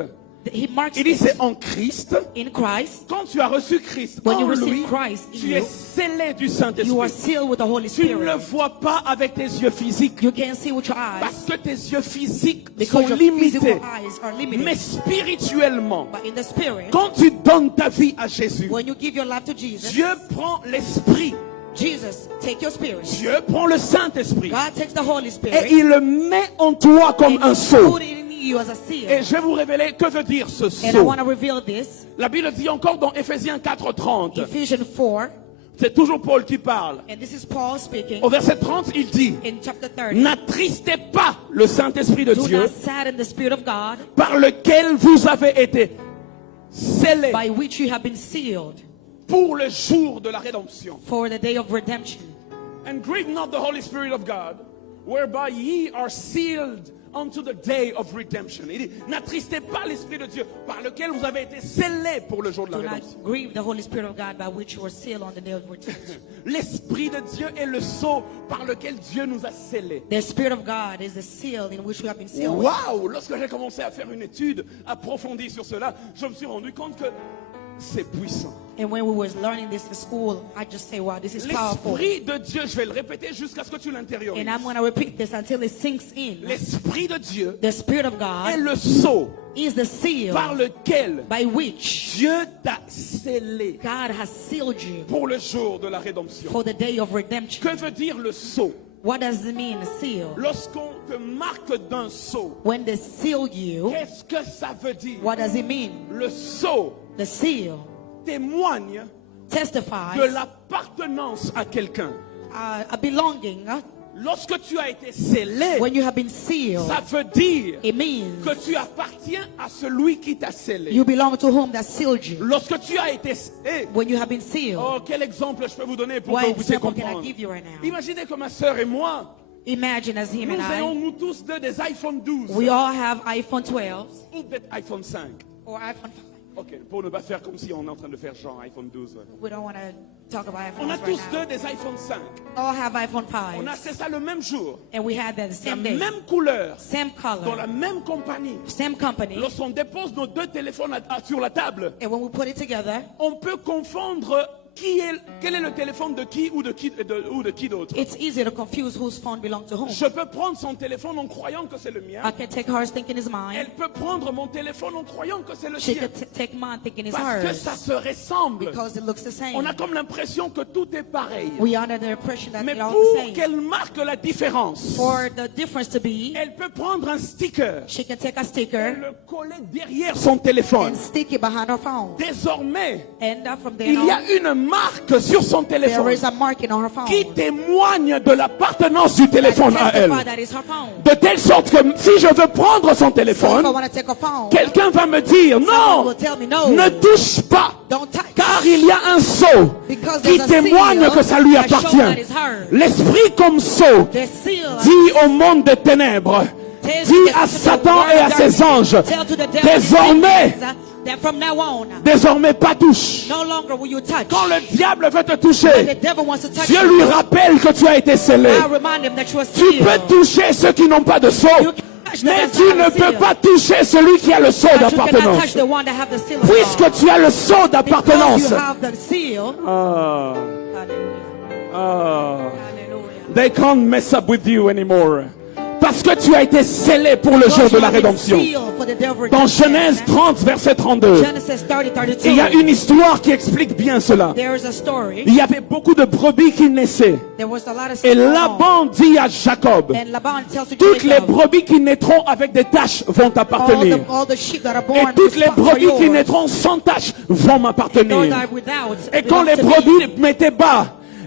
He marks Il dit it c'est en Christ. in Christ. Quand tu as reçu Christ When en you receive lui, Christ in tu you, es scellé du You are Saint-Esprit. sealed with the Holy Tu ne le Spirit. vois pas avec tes yeux physiques You can't see with your eyes parce que tes yeux physiques sont because your limités. physical eyes are limited. Mais spirituellement, But in the Spirit, quand tu donnes ta vie à Jésus, when you give your life to Jesus, Dieu prend l'Esprit, Jesus, take your spirit. Dieu prend le Saint-Esprit God takes the Holy et Spirit il le met en toi comme and un he sceau. put it in you as a seal. Et je vais vous révéler que veut dire ce And I sceau. want to reveal this. La Bible dit encore dans Éphésiens 4:30, Ephesians 4, c'est toujours Paul qui parle. and this is Paul speaking Au verset 30, il dit, in chapter 30. n'attristez pas le Saint-Esprit de Do Dieu not sadden the Spirit of God par lequel vous avez été scellés by which you have been sealed pour le jour de la rédemption. for the day of redemption. And grieve not the Holy Spirit of God, whereby ye are sealed unto the day of redemption. Il dit, n'attristez pas l'Esprit de Dieu par lequel vous avez été scellés pour le jour de la Do not rédemption. grieve the Holy Spirit of God by which you were sealed on the day of redemption. L'Esprit de Dieu est le sceau par lequel Dieu nous a scellés. The Spirit of God is the seal in which we have been sealed. Waouh! Lorsque j'ai commencé à faire une étude approfondie sur cela, je me suis rendu compte que c'est puissant. And when we was learning this in school, I just say, wow, this is powerful. L'Esprit de Dieu, je vais le répéter jusqu'à ce que tu And l'intériorises. I'm going to repeat this until it sinks in. L'Esprit de Dieu The Spirit of est God le sceau is the seal par lequel by which Dieu t'a scellé God has sealed you pour le jour de la rédemption. for the day of redemption. Que veut dire le sceau? What does it mean, seal? Lorsqu'on te marque d'un sceau, When they seal you, qu'est-ce que ça veut dire? what does it mean? Le sceau The seal témoigne testifies de l'appartenance à quelqu'un. a belonging. Lorsque tu as été scellé, When you have been sealed, ça veut dire it means que tu appartiens à celui qui t'a scellé. you belong to whom that sealed you. Lorsque tu as été scellé, When you have been sealed, oh, quel exemple je peux vous donner pour what que vous puissiez example can I comprendre? give you right now? Imaginez que ma sœur et moi, Imagine as him nous and ayons I, nous tous deux des iPhone 12 we all have iPhone 12 ou peut-être iPhone 5. or iPhone Ok, pour ne pas faire comme si on est en train de faire genre iPhone 12. We don't want to talk about On iPhones a right tous now. deux des iPhone 5. All have iPhone On a 5. acheté ça le même jour, And we had that the la same day. même couleur, Same dans la color. même compagnie. Same company. Lorsqu'on dépose nos deux téléphones sur la table, And when we put it together, on peut confondre quel est le téléphone de qui ou de qui d'autre. it's easy to confuse whose phone belongs to whom. Je peux prendre son téléphone en croyant que c'est le mien. I can take hers thinking it's mine. Elle peut prendre mon téléphone en croyant que c'est le She sien. could take mine thinking it's Parce que hers. ça se ressemble. Because it looks the On a same. comme l'impression que tout est pareil. We are under the impression that Mais they're all pour the same. qu'elle marque la différence, For the difference to be, elle peut prendre un sticker she can take a et sticker le coller derrière son téléphone. and stick it behind her phone. Désormais, And from there il y a on, une marque sur son there téléphone is a marking on her phone. qui témoigne de l'appartenance du téléphone à elle. Testify that it's her phone. De telle sorte que si je veux prendre son So if téléphone, I want to take a phone, quelqu'un va me dire someone non, will tell me no, ne touche pas, don't touch. car il y a un sceau Because qui there's a témoigne seal que ça lui that shows appartient. that it's hers. L'esprit comme sceau The seal dit au monde des ténèbres, tells dit the à Satan word et à of ses darkness, anges, tell to the devil désormais, that from now on, désormais pas touche. no longer will you touch. Quand le diable veut te When the toucher, devil wants to touch Dieu you, lui rappelle que tu as été scellé. I remind him that you are Tu peux sealed. toucher ceux qui n'ont pas de sceau, You can touch the mais ones tu that ne have the peux seal. pas toucher celui qui a le sceau But you cannot d'appartenance. touch the one that have the seal of Puisque God. tu as le sceau Because d'appartenance. you have the seal. Ah, Hallelujah. ah. Hallelujah. They can't mess up with you anymore. Parce que tu as été scellé pour le jour Because de you la have been rédemption. sealed for the day of Dans redemption. Genèse 30, verset 32, Genesis 30, 32. il y a une histoire qui explique bien cela. There is a story. Il y avait beaucoup de brebis qui naissaient. There was a lot of Et stuff going on. Laban dit à Jacob, And Laban tells to toutes les Jacob, brebis qui naîtront avec des taches vont t'appartenir. all the sheep that are Et born toutes with les spots are brebis qui yours. naîtront sans taches vont Those m'appartenir. that are without Et quand belong les to me. brebis mettaient bas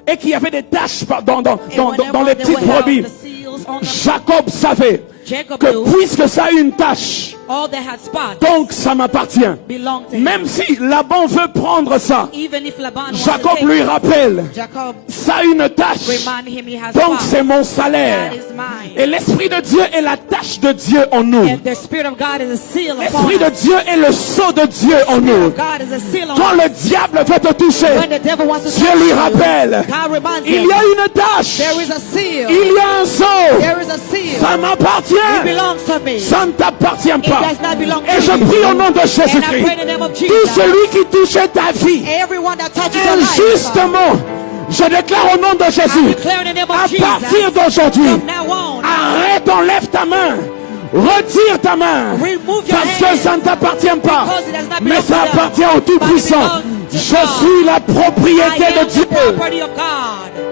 et qu'il y avait des taches dans And whenever les they petites would have brebis, the seals on them, Jacob savait Jacob que knew puisque ça a une tache, all that had spots donc ça m'appartient. belonged to him. Même si Laban veut prendre ça, Even if Laban wants Jacob to take lui it, rappelle, Jacob ça a une tache, remind him he has donc spots. c'est mon salaire. That is mine. Et l'Esprit de Dieu est la tache de Dieu en nous. And the Spirit of God is a seal upon L'Esprit de us. Dieu est le sceau de Dieu en nous. God is a seal on Quand us. le diable veut te toucher, When the devil wants to Dieu touch lui you, rappelle, God reminds il him, y a une tache, there is a seal. il y a un sceau, There is a seal. ça m'appartient, It belongs to me. ça ne t'appartient It pas. does not belong Et to je you. prie au nom de And I Jésus-Christ, pray in the name of tout Jesus. celui qui touchait ta vie, Everyone that touches your life, injustement, je déclare au nom de I Jésus, declare in the name à of Jesus, partir d'aujourd'hui, from now on, arrête, enlève ta main, retire ta main, remove your parce que hand, ça ne t'appartient pas, because it does not mais belong ça to them, appartient au but it Tout-Puissant. belongs to Je God. suis la I propriété de am the Dieu. property of God.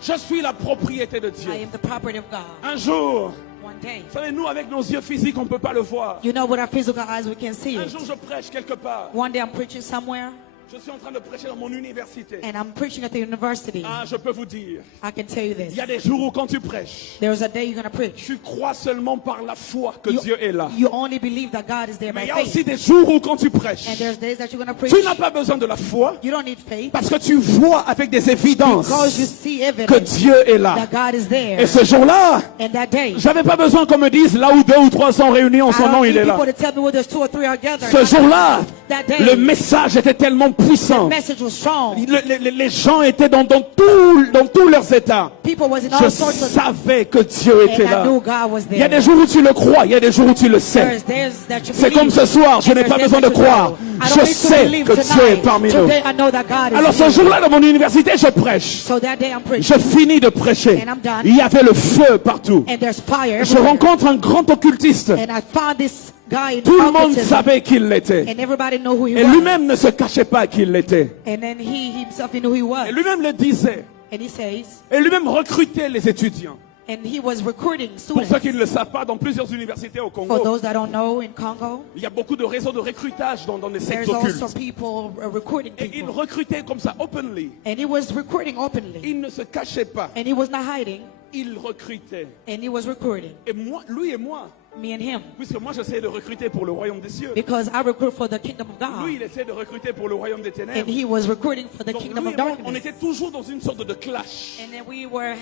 Je suis la propriété de Dieu. I am the property of God. Un jour, One day, vous savez, nous avec nos yeux physiques, on ne peut pas le voir. you know, with our physical eyes, we can see Un it. jour, je prêche quelque part. One day, I'm preaching somewhere, Je suis en train de prêcher dans mon université. and I'm preaching at the university. Ah, je peux vous dire, I can tell you il this. y a des jours où quand tu prêches, There's a day you're going to preach. tu crois seulement par la foi que Dieu est là. You only believe that God is there Mais by il y a faith. aussi des jours où quand tu prêches, And there's days that you're going to preach. tu n'as pas besoin de la foi You don't need faith parce que tu vois avec des évidences because you see que evidence Dieu est là. that God is Et there. ce jour-là, And that day, j'avais pas besoin qu'on me dise là où 2 ou 3 sont réunis en I son don't nom, need il est là. people to tell me where there's 2 or 3 are gathered. Ce jour-là, That day, le message était tellement puissant. the message was strong. Les gens étaient dans tous leurs états. People was in Je all sorts of, savais que Dieu était and I là. knew God was Il y a there. des jours où tu le crois, il y a des jours où tu le sais. There's days that you C'est believe, comme ce soir, je and n'ai there's pas days besoin de that you croire. don't. I Je don't need to sais believe que Dieu est tonight. parmi nous. Today I know that God is Alors ce here. jour-là, dans mon université, je prêche. So that day I'm preaching. Je finis de prêcher. And I'm done. Il y avait le feu partout. And there's fire Je everywhere. rencontre un grand occultiste. And I found this guy in Tout le monde occultism, savait qu'il l'était. and everybody knew who he Et was. lui-même ne se cachait pas qu'il l'était. And then he himself, he knew who he was. Et lui-même le disait. And he says, Et lui-même recrutait les étudiants. and he was recruiting Pour students. ceux qui ne le savent pas, dans plusieurs universités au For Congo, those that don't know, in Congo, il y a beaucoup de réseaux de recrutage dans les sectes there's also occultes. people recruiting Et il people. recrutait comme ça, openly. And he was recruiting openly. Il ne se cachait pas. And he was not hiding. Il recrutait. And he was recruiting. Et moi, lui et moi, me and him. Puisque moi, j'essayais de recruter pour le royaume des cieux. Because I recruit for the kingdom of God. Lui, il essayait de recruter pour le royaume des ténèbres. And he was recruiting for the Donc, kingdom lui of et moi, on darkness. était toujours dans une sorte de clash. And then we were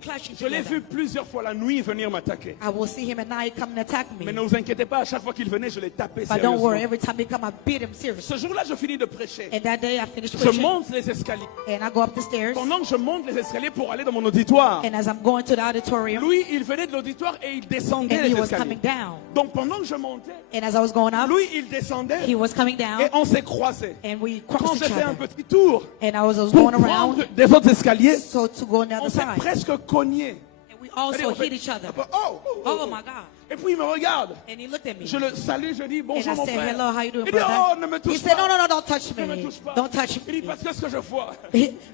clashing Je l'ai together. vu plusieurs fois la nuit venir m'attaquer. I will see him at night come and attack me. Mais ne vous inquiétez pas, à chaque fois qu'il venait, je l'ai tapé But don't worry, sérieusement. every time he come, I beat him seriously. Ce jour-là, je finis de prêcher. And that day I finished Je preaching. monte les escaliers. And I go up the stairs. Pendant que je monte les escaliers pour aller dans mon auditoire, And as I'm going to the auditorium, lui, il venait de l'auditoire et il descendait and he les was escaliers. coming down. Donc pendant que je montais, And as I was going up, lui, il descendait he was coming et down. on s'est croisés. And we Quand crossed j'ai each fait un other. petit tour And I was pour going prendre around des autres escaliers, so to go on the on other s'est side. presque cognés. And we also C'est-à-dire, on fait hit each other. un peu, oh, oh, Oh my God. Et puis il me regarde. And he looked at me. Je le salue, je dis And bonjour I mon said, frère. hello, how you doing, Il dit brother? oh, ne me He touche said, pas. no, don't touch Ne me me. touche pas. Don't touch Il dit me. parce que ce que je vois.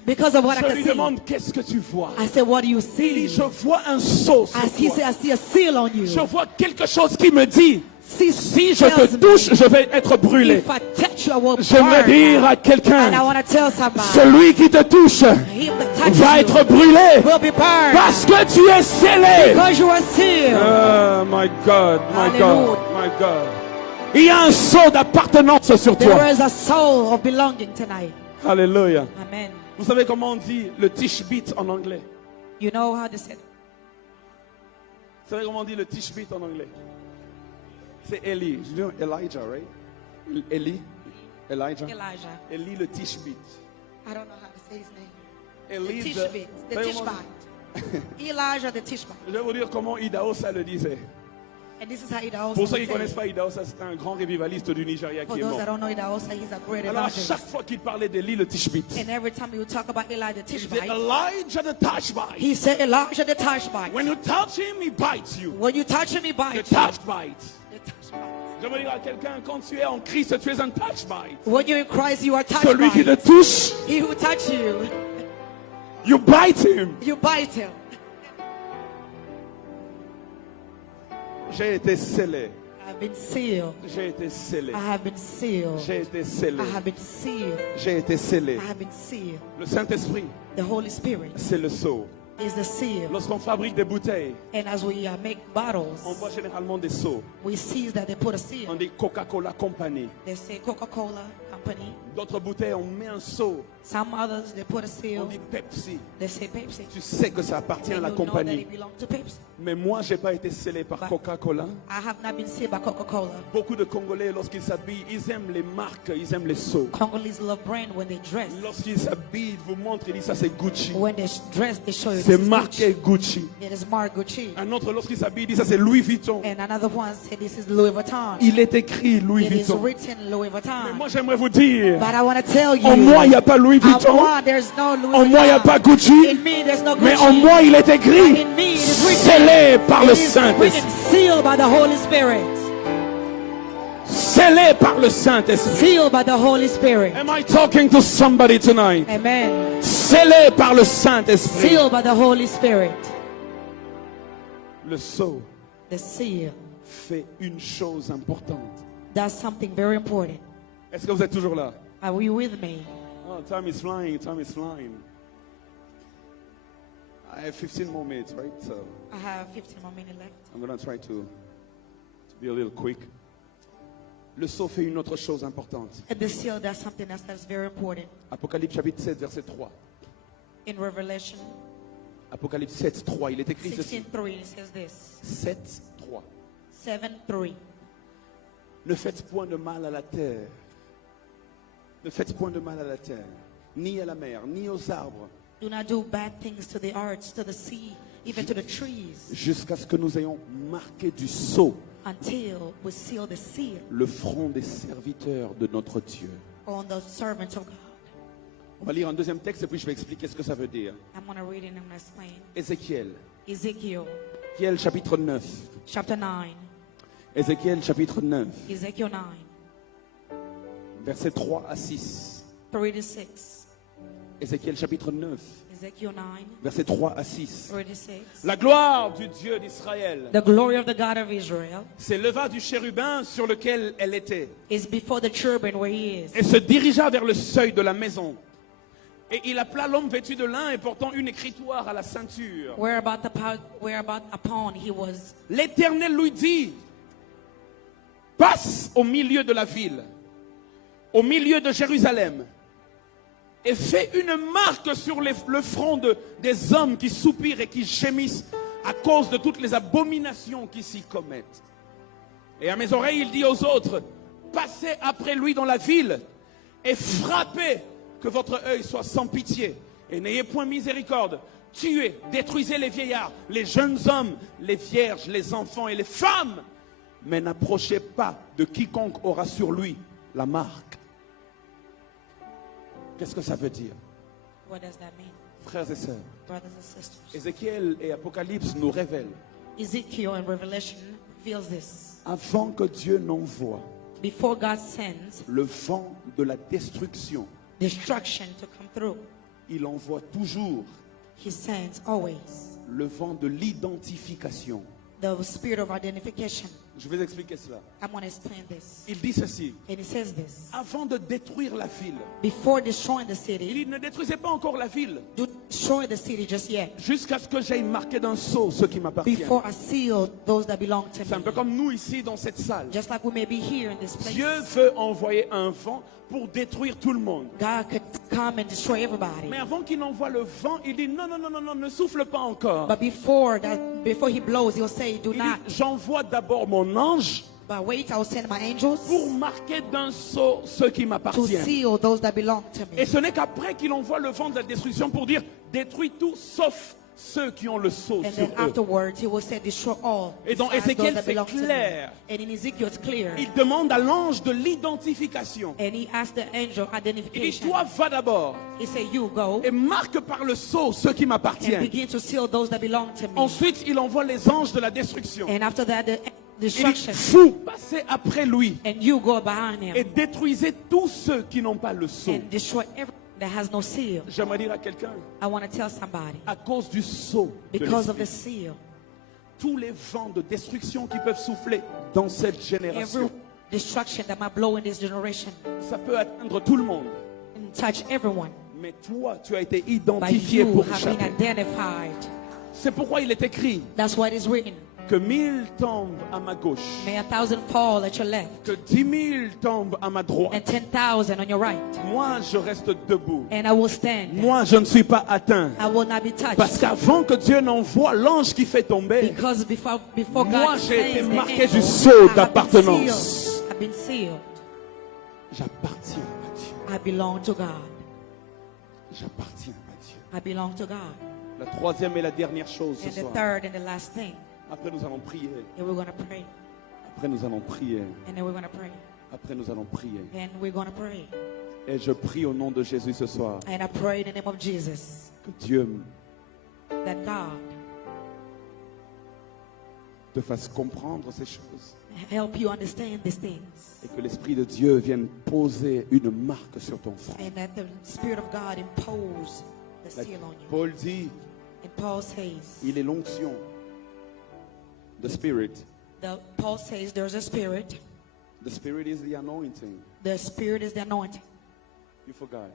Because of what I Je can lui see. demande qu'est-ce que tu vois. I said, what do you Il dit see? je vois un sceau sur He toi. said, I see a seal on you. Je vois quelque chose qui me dit See, si je te tells me, touche, je vais être brûlé. if I touch you, I will J'aimerais burn. dire à And I quelqu'un, want to tell somebody, celui qui te touche him that touches va you être brûlé will be burned. parce que tu es scellé. Because you are sealed. Oh my God, my God, Hallelujah. my God. Il y a un sceau d'appartenance sur There toi. is a soul of belonging tonight. Alléluia. Amen. Vous savez comment on dit le tishbit en anglais? You know how to say it? Vous savez comment on dit le tishbit en anglais? C'est Eli. Je dis Elijah, right? Eli? Elijah? Elijah. Eli le tishbit. I don't know how to say his name. Eli The Tishbit. The Vous savez comment- Tishbite. Elijah the Tishbite. Je vais vous dire comment Idaosa le disait. And this is how Idahosa Pour ceux qui would ne connaissent say pas Idaosa, c'est un grand révivaliste du Nigeria For qui est those mort. that don't know Idahosa, he's a great Alors à evangelist. chaque fois qu'il parlait d'Eli le tishbit, And every time he would talk about Eli the il disait Tishbite, Elijah the Tishbite. he said Elijah the Tishbite. When you touch him, he bites you. When you touch him, he The bites you. Tishbite. The Tishbite. Je veux dire à quelqu'un, quand tu es en Christ, tu es un Tishbite. When you're in Christ, you are Celui qui te touched by. touche, He who touch you, you bite him. you bite him. J'ai été scellé. I've been sealed. J'ai été scellé. I have been sealed. J'ai été scellé. I have been sealed. J'ai été scellé. I have been sealed. Le Saint-Esprit, The Holy Spirit c'est le sceau. is the seal. Lorsqu'on fabrique des bouteilles, And as we make bottles, on voit généralement des seaux. we see that they put a On seal. dit Coca-Cola Company. They say Coca-Cola Company. D'autres bouteilles, on met un seau. Some others, they put a On seal. dit Pepsi. They say Pepsi. Tu sais que ça appartient à And la you know that compagnie. it belongs to Pepsi. Mais moi, j'ai pas été scellé par But- Coca-Cola. I have not been sealed by Coca-Cola. Beaucoup de Congolais, lorsqu'ils s'habillent, ils aiment les marques, ils aiment les seaux. Congolese love brand when they dress. Lorsqu'ils s'habillent, ils vous montrent, ils disent ça c'est Gucci. When they dress, they show you C'est this is marqué Gucci. Gucci. It is marked Gucci. Un autre, lorsqu'il s'habille, il dit ça c'est Louis Vuitton. And another one said this is Louis Vuitton. Il est écrit Louis It is Vuitton. written Louis Mais Vuitton. moi, j'aimerais vous dire, But I want to tell you, en moi, il n'y a pas Louis en Vuitton. moi, there's no Louis En moi, il n'y a Vuitton. pas Gucci. In me, there's no Gucci. Mais en moi, il est But écrit, in me, it is written. scellé par le It is Saint-Esprit. written, sealed by the Holy Spirit. Scellé par le Saint-Esprit. Sealed by the Holy Spirit. Am I talking to somebody tonight? Amen. Scellé par le Saint-Esprit. Sealed by the Holy Spirit. Le sceau The seal. fait une chose importante. That's something very important. Est-ce que vous êtes toujours là? Are we with me? Oh, time is flying, time is flying. I have 15 more minutes, right? So I have 15 more minutes left. I'm going to try to be a little quick. Le sceau fait une autre chose importante. And the seal, that's something else that's very important. Apocalypse chapitre 7, verset 3. In Revelation Apocalypse 7, 3. Il est écrit ceci. 16:3, it says this. 7, 3. 7:3. Ne faites point de mal à la terre. Ne faites point de mal à la terre, ni à la mer, ni aux arbres, Do not do bad things to the earth, to the sea, even to the trees, jusqu'à ce que nous ayons marqué du sceau until we seal the seal le front des serviteurs de notre Dieu. on the servants of God. On va lire un deuxième texte et puis je vais expliquer ce que ça veut dire. I'm going to read it and I'm going to explain. Ézéchiel. Ezekiel Ézéchiel chapitre 9. chapter 9. Ézéchiel chapitre 9. Ezekiel 9, Versets 3 à 6. 3 to 6. Ézéchiel chapitre 9. Ezekiel 9, Versets 3 à 6. 3 to 6. La gloire du Dieu d'Israël The glory of the God of Israel s'éleva du chérubin sur lequel elle était is before the cherubim where he is, et se dirigea vers le seuil de la maison. Et il appela l'homme vêtu de lin et portant une écritoire à la ceinture. Whereabout upon he was. L'Éternel lui dit, passe au milieu de la ville, au milieu de Jérusalem, et fais une marque sur le front des hommes qui soupirent et qui gémissent à cause de toutes les abominations qui s'y commettent. Et à mes oreilles, il dit aux autres, passez après lui dans la ville et frappez, que votre œil soit sans pitié et n'ayez point miséricorde. Tuez, détruisez les vieillards, les jeunes hommes, les vierges, les enfants et les femmes, mais n'approchez pas de quiconque aura sur lui la marque. Qu'est-ce que ça veut dire? What does that mean? Frères et sœurs, Brothers and sisters. Ézéchiel et Apocalypse nous révèlent, Ezekiel and Revelation reveals this. avant que Dieu n'envoie Before God sends le vent de la destruction, destruction to come through, il envoie toujours he sends always le vent de l'identification. the spirit of identification. Je vais expliquer cela. I'm going to explain this. Il dit ceci, And he says this. avant de détruire la ville, Before destroying the city, il ne détruisait pas encore la ville, do destroy the city just yet. jusqu'à ce que j'aille marquer d'un sceau ceux qui m'appartiennent. Before I seal those that belong to C'est un peu me. comme nous ici dans cette salle. Just like we may be here in this place. Dieu veut envoyer un vent pour détruire tout le monde. God could come and destroy everybody. Mais avant qu'il envoie le vent, il dit non, non, non, non, non, ne souffle pas encore. But before he blows, he'll say, do Il not. dit, j'envoie d'abord mon ange But wait, I'll send my angels pour marquer d'un sceau ceux qui to m'appartiennent. seal those that belong to Et me. ce n'est qu'après qu'il envoie le vent de la destruction pour dire détruis tout sauf ceux qui ont le sceau And sur then eux. afterwards, he will say, destroy all. Et dans besides Ézéchiel, those that c'est belong to me. clair. And in Ezekiel, it's clear. Il demande à l'ange de l'identification. And he asked the angel Il dit identification. toi va d'abord He said, you go et marque par le sceau ceux qui and m'appartiennent. begin to seal those that belong to me. Ensuite, il envoie les anges de la destruction. And after that, the Il dit destruction. vous passez après lui And you go behind him et détruisez tous ceux qui n'ont pas le sceau. and destroy everything that has no seal. J'aimerais dire à quelqu'un, I want to tell somebody, à cause du sceau de because of the l'esprit, seal, tous les vents de destruction qui peuvent souffler dans cette génération, every destruction that might blow in this generation ça peut atteindre tout le monde. and touch everyone. Mais toi, tu as été But identifié you pour have been échapper. identified. C'est pourquoi il est écrit That's why it is written. que 1000 tombent à ma gauche, May 1,000 fall at your left que 10 000 tombent à ma droite. and 10,000 on your right. Moi, je reste debout. And I will stand. Moi, je ne suis pas atteint. I will not be touched. Parce qu'avant que Dieu n'envoie l'ange qui fait tomber, Because before moi, God j'ai été sends the marqué angel, du sceau I have been d'appartenance. sealed. I've been sealed. J'appartiens à Dieu. I belong to God. J'appartiens à Dieu. I belong to God. La troisième et la dernière chose ce And the soir. third and the last thing, Après, nous allons prier. and we're going to pray. Après, nous allons prier. And then we're going to pray. Après, nous allons prier. And we're going to pray. Et je prie au nom de Jésus ce soir And I pray in the name of Jesus que Dieu that God te fasse comprendre ces choses help you understand these things. et que l'Esprit de Dieu vienne poser une marque sur ton front. And that the Spirit of God impose the Like seal on you. Paul dit, And Paul says, il est l'onction. The Spirit. Paul says there's a spirit. The Spirit is the anointing. The Spirit is the anointing. You forgot.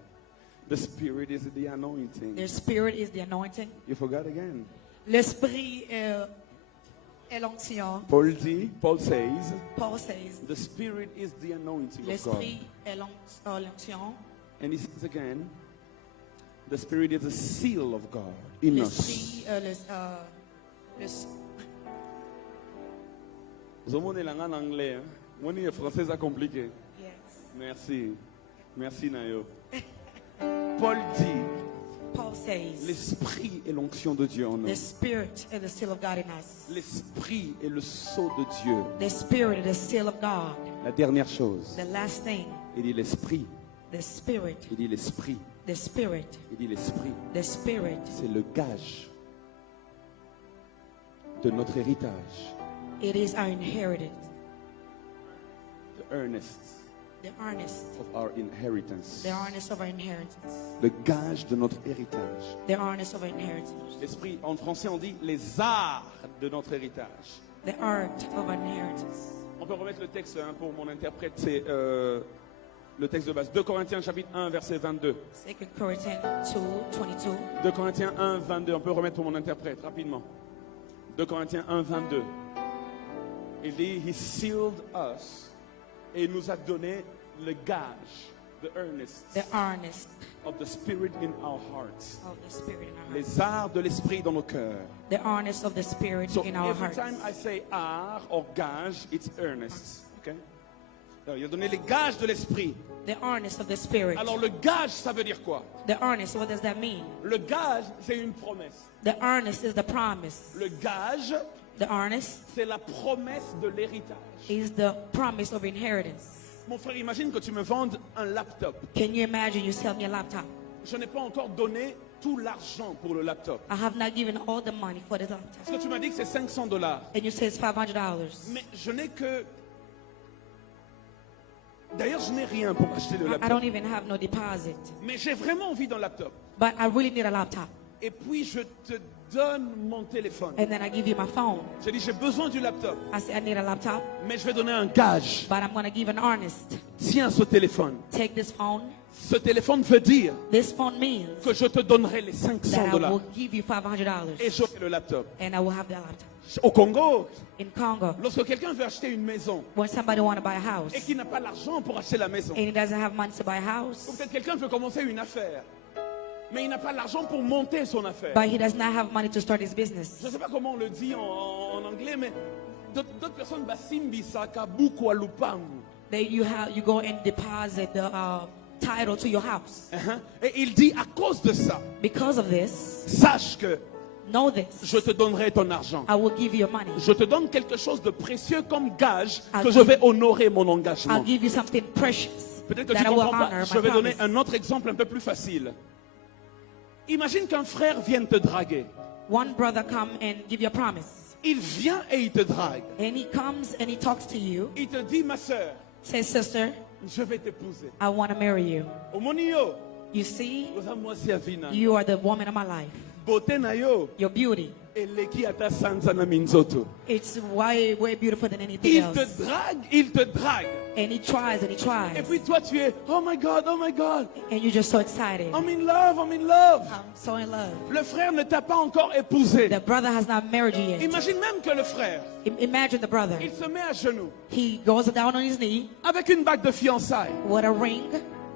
The Spirit is the anointing. The Spirit is the anointing. You forgot again. L'Esprit est l'onction. Paul dit, Paul says, Paul says the Spirit is the anointing of God. l'Esprit est l'onction. And he says again, the Spirit is the seal of God in us. L'Esprit, Vous avez en anglais, hein? Moi, le français, c'est compliqué. yes. Merci. Merci, Nayo. Paul dit, Paul says l'Esprit est l'onction de Dieu en the nous. Spirit is the seal of God in us. L'Esprit est le sceau de Dieu. The Spirit is the seal of God. La dernière chose, The last thing, il dit l'Esprit. the Spirit, Il dit l'Esprit. the Spirit, Il dit l'Esprit. the Spirit. C'est le gage de notre héritage. It is our inheritance, The earnest the earnest, of our inheritance. the earnest of our inheritance, Le gage de notre héritage. the earnest of our inheritance, L'esprit, en français, on dit les arts de notre héritage. the art of our inheritance. On peut remettre le texte hein, pour mon interprète. C'est Le texte de base. 2 Corinthiens chapitre 1 verset 22. 2 Corinthians 2:22. 2 Corinthiens 1, 22. On peut remettre pour mon interprète rapidement. 2 Corinthiens 1, 22. Il dit, He sealed us. Et il nous a donné le gage, the earnest The earnest of the Spirit in our hearts. of the Spirit in our hearts. Les arts de l'esprit dans nos cœurs. The earnest of the Spirit So in our every hearts. time I say art or gage, it's earnest. Okay? Alors, il a donné les gages de l'esprit. The earnest of the Spirit. Alors le gage, ça veut dire quoi? The earnest, what does that mean? Le gage, c'est une promesse. The earnest is the promise. Le gage, The earnest c'est la promesse de l'héritage. is the promise of inheritance. Mon frère, imagine que tu me vendes un laptop. Can you imagine you sell me a laptop? Je n'ai pas encore donné tout l'argent pour le laptop. I have not given all the money for the laptop. Parce que tu m'as dit que c'est $500. And you say it's $500. Mais je n'ai que... D'ailleurs, je n'ai rien pour acheter le I laptop. don't even have no deposit. Mais j'ai vraiment envie d'un laptop. But I really need a laptop. Et puis, je te donne mon téléphone. And then I give you my phone. J'ai dit, j'ai besoin du laptop. I say I need a laptop, Mais je vais donner un gage. but I'm going to give an earnest. Tiens ce téléphone. Take this phone. Ce téléphone veut dire This phone means que je te donnerai les that I $500 will give you $500 et j'aurai le laptop. and I will have that laptop. Au Congo, In Congo, lorsque quelqu'un veut acheter une maison when somebody want to buy a house et qui n'a pas l'argent pour acheter la maison, and he doesn't have money to buy a ou house, peut-être quelqu'un veut commencer une affaire, mais il n'a pas l'argent pour monter son affaire. but he does not have money to start his business. Je ne sais pas comment on le dit en anglais, mais d'autres personnes, Basimbi, Saka, Bukwa, Lupangu. You go and deposit the title to your house. Et il dit, à cause de ça, Because of this, sache que know this. je te donnerai ton argent. I will give you your money. Je te donne quelque chose de précieux comme gage que I'll je give- vais honorer mon engagement. I'll give you something precious Peut-être que that tu I ne will comprends pas. honor Je my vais donner promise. un autre exemple un peu plus facile. Imagine qu'un frère vienne te draguer. One brother come and give you a promise. Il vient et il te drague. And he comes and he talks to you. Il te dit, ma soeur, Says, sister, je vais t'épouser. I want to marry you. Omonio, You see, ozamosi avina. you are the woman of my life. Beauté na yo, Your beauty. eleki ata sanza na minzoto. It's way beautiful than anything Il else. te drague, il te drague. And he tries and he Et tries. puis toi tu es, oh my God, And you're just so excited. I'm in love, I'm in love. I'm so in love. Le frère ne t'a pas encore épousé. The brother has not married you yet. Imagine même que le frère, Imagine the brother. il se met à genoux He goes down on his knee avec une bague de fiançailles. with a ring.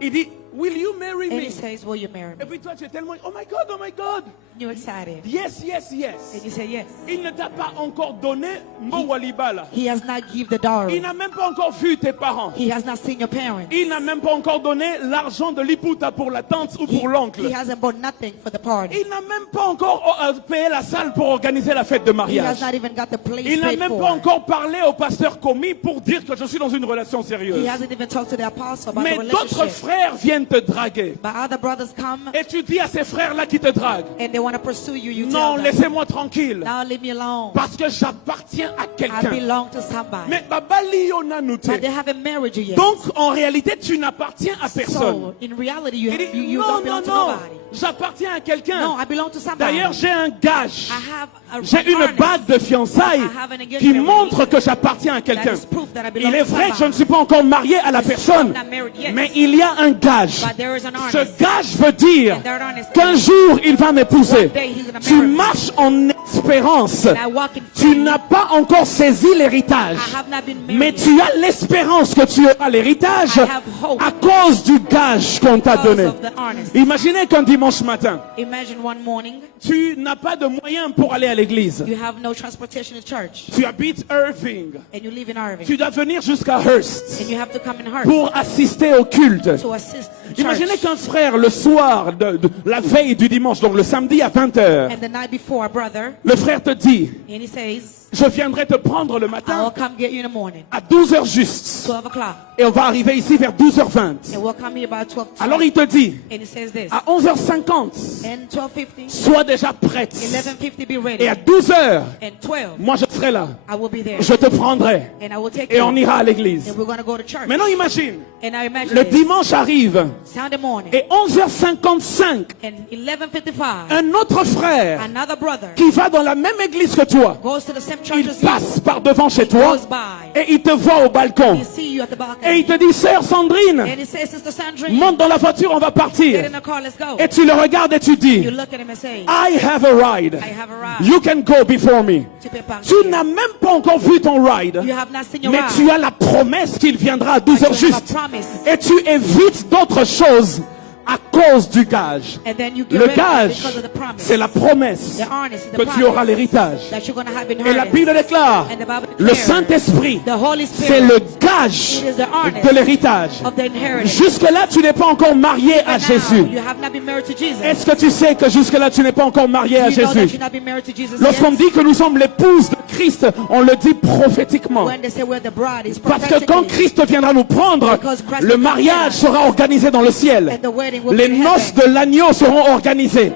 Il dit, will you marry And me? he says, will you marry Et me? puis toi tu es tellement, oh my God. You're excited. Yes, yes, And yes. you say, yes. Il ne t'a pas encore donné Mwalibala. He has not given the Il dowry. n'a même pas encore vu tes parents. He has not seen your parents. Il n'a même pas encore donné l'argent de l'ipouta pour la tante ou pour l'oncle. He hasn't bought nothing for the party. Il n'a même pas encore payé la salle pour organiser la fête de He has mariage. not even got the place Il n'a paid même pas for. encore parlé au pasteur commis pour dire que je suis dans une relation He sérieuse. hasn't even talked to the apostle about Mais the d'autres relationship. frères viennent te draguer. But other brothers come Et tu dis à ces frères-là qui te draguent, and they want to pursue you. You non, tell them, laissez-moi tranquille. now leave me alone. Parce que j'appartiens à I quelqu'un. belong to somebody. Mais babali onanute. But they haven't married you yet. Donc en réalité, tu n'appartiens à personne. So in reality, you, Il dit, you non, don't non, belong to non, nobody. j'appartiens à quelqu'un. No, I belong to somebody. D'ailleurs, j'ai un gage. I have a J'ai une harness bague de fiançailles I have an engagement qui ring montre que j'appartiens à quelqu'un. that is proof that I belong Il est to vrai que je ne somebody. suis pas encore marié à la personne, I'm not married yet. mais il y a un gage. But there is an Ce harness. gage veut dire And that harness qu'un jour il va m'épouser. One day he's gonna Tu marry me. marches en espérance. And I walk in Tu faith. n'as pas encore saisi l'héritage. I have not been married Mais yet. tu as l'espérance que tu auras l'héritage I have hope à cause du gage qu'on t'a because donné. of the harness. Imaginez qu'un dimanche matin, Imagine one morning, tu n'as pas de moyens pour aller à l'église. you have no transportation to church. Tu habites Irving. And you live in Irving. Tu dois venir jusqu'à Hearst And you have to come in Hearst pour assister au culte. to assist in Imaginez church. qu'un frère, le soir, de la veille du dimanche, donc le samedi à 20h, And the night before, a brother, le frère te dit, and he says, je viendrai te prendre le I will matin come get you in the morning, à 12h juste. 12 o'clock. Et on va arriver ici vers 12h20. And we'll come here about 12. Alors il te dit, And he says this. à 11h50, And 12:50, sois déjà prête. 11:50, be ready. Et à 12h, And 12, moi je serai là. I will be there. Je te prendrai. And I will take Et you. on ira à l'église. And we're going to go to church. Maintenant imagine, And I imagine le this. dimanche arrive. Sunday morning. Et 11h55, And 11:55, un autre frère another brother qui va dans la même église que toi goes to the same charges il you. passe par devant chez He toi goes by. et il te voit au balcon. He see you at the balcony. Et il te dit, sœur Sandrine, And he says, Sister Sandrine, monte dans la voiture, on va get partir. in the car, let's go. Et tu le regardes et tu dis, You look at him and say, I have a ride. I have a ride. You can go before me. Tu peux partir. Tu n'as même pas encore vu ton ride. You have not seen your Mais ride. tu as la promesse qu'il viendra à 12 heures You have a juste. promise. Et tu évites d'autres choses à cause du gage. And then you get Le rid of it gage, because of the promise. c'est la promesse The earnest is the que tu auras promise l'héritage. that you're going to have Et la inheritance. Bible déclare, And the Bible le declares, Saint-Esprit, the Holy c'est Spirit le gage It is the earnest de l'héritage. of the inheritance. Jusque-là, tu n'es pas encore marié à But now, Jésus. you have not been married to Jesus. Est-ce que tu sais que jusque-là, tu n'es pas encore marié à You know that Jésus? you're not been married to Jesus Lorsqu'on yet? dit que nous sommes l'épouse de Christ, on le dit prophétiquement. When they say we're the bride, it's Parce que quand prophetically. Christ viendra nous prendre, Because Christ le will mariage come sera organisé dans le ciel. And the wedding will Les be in noces heaven. de l'agneau seront organisées.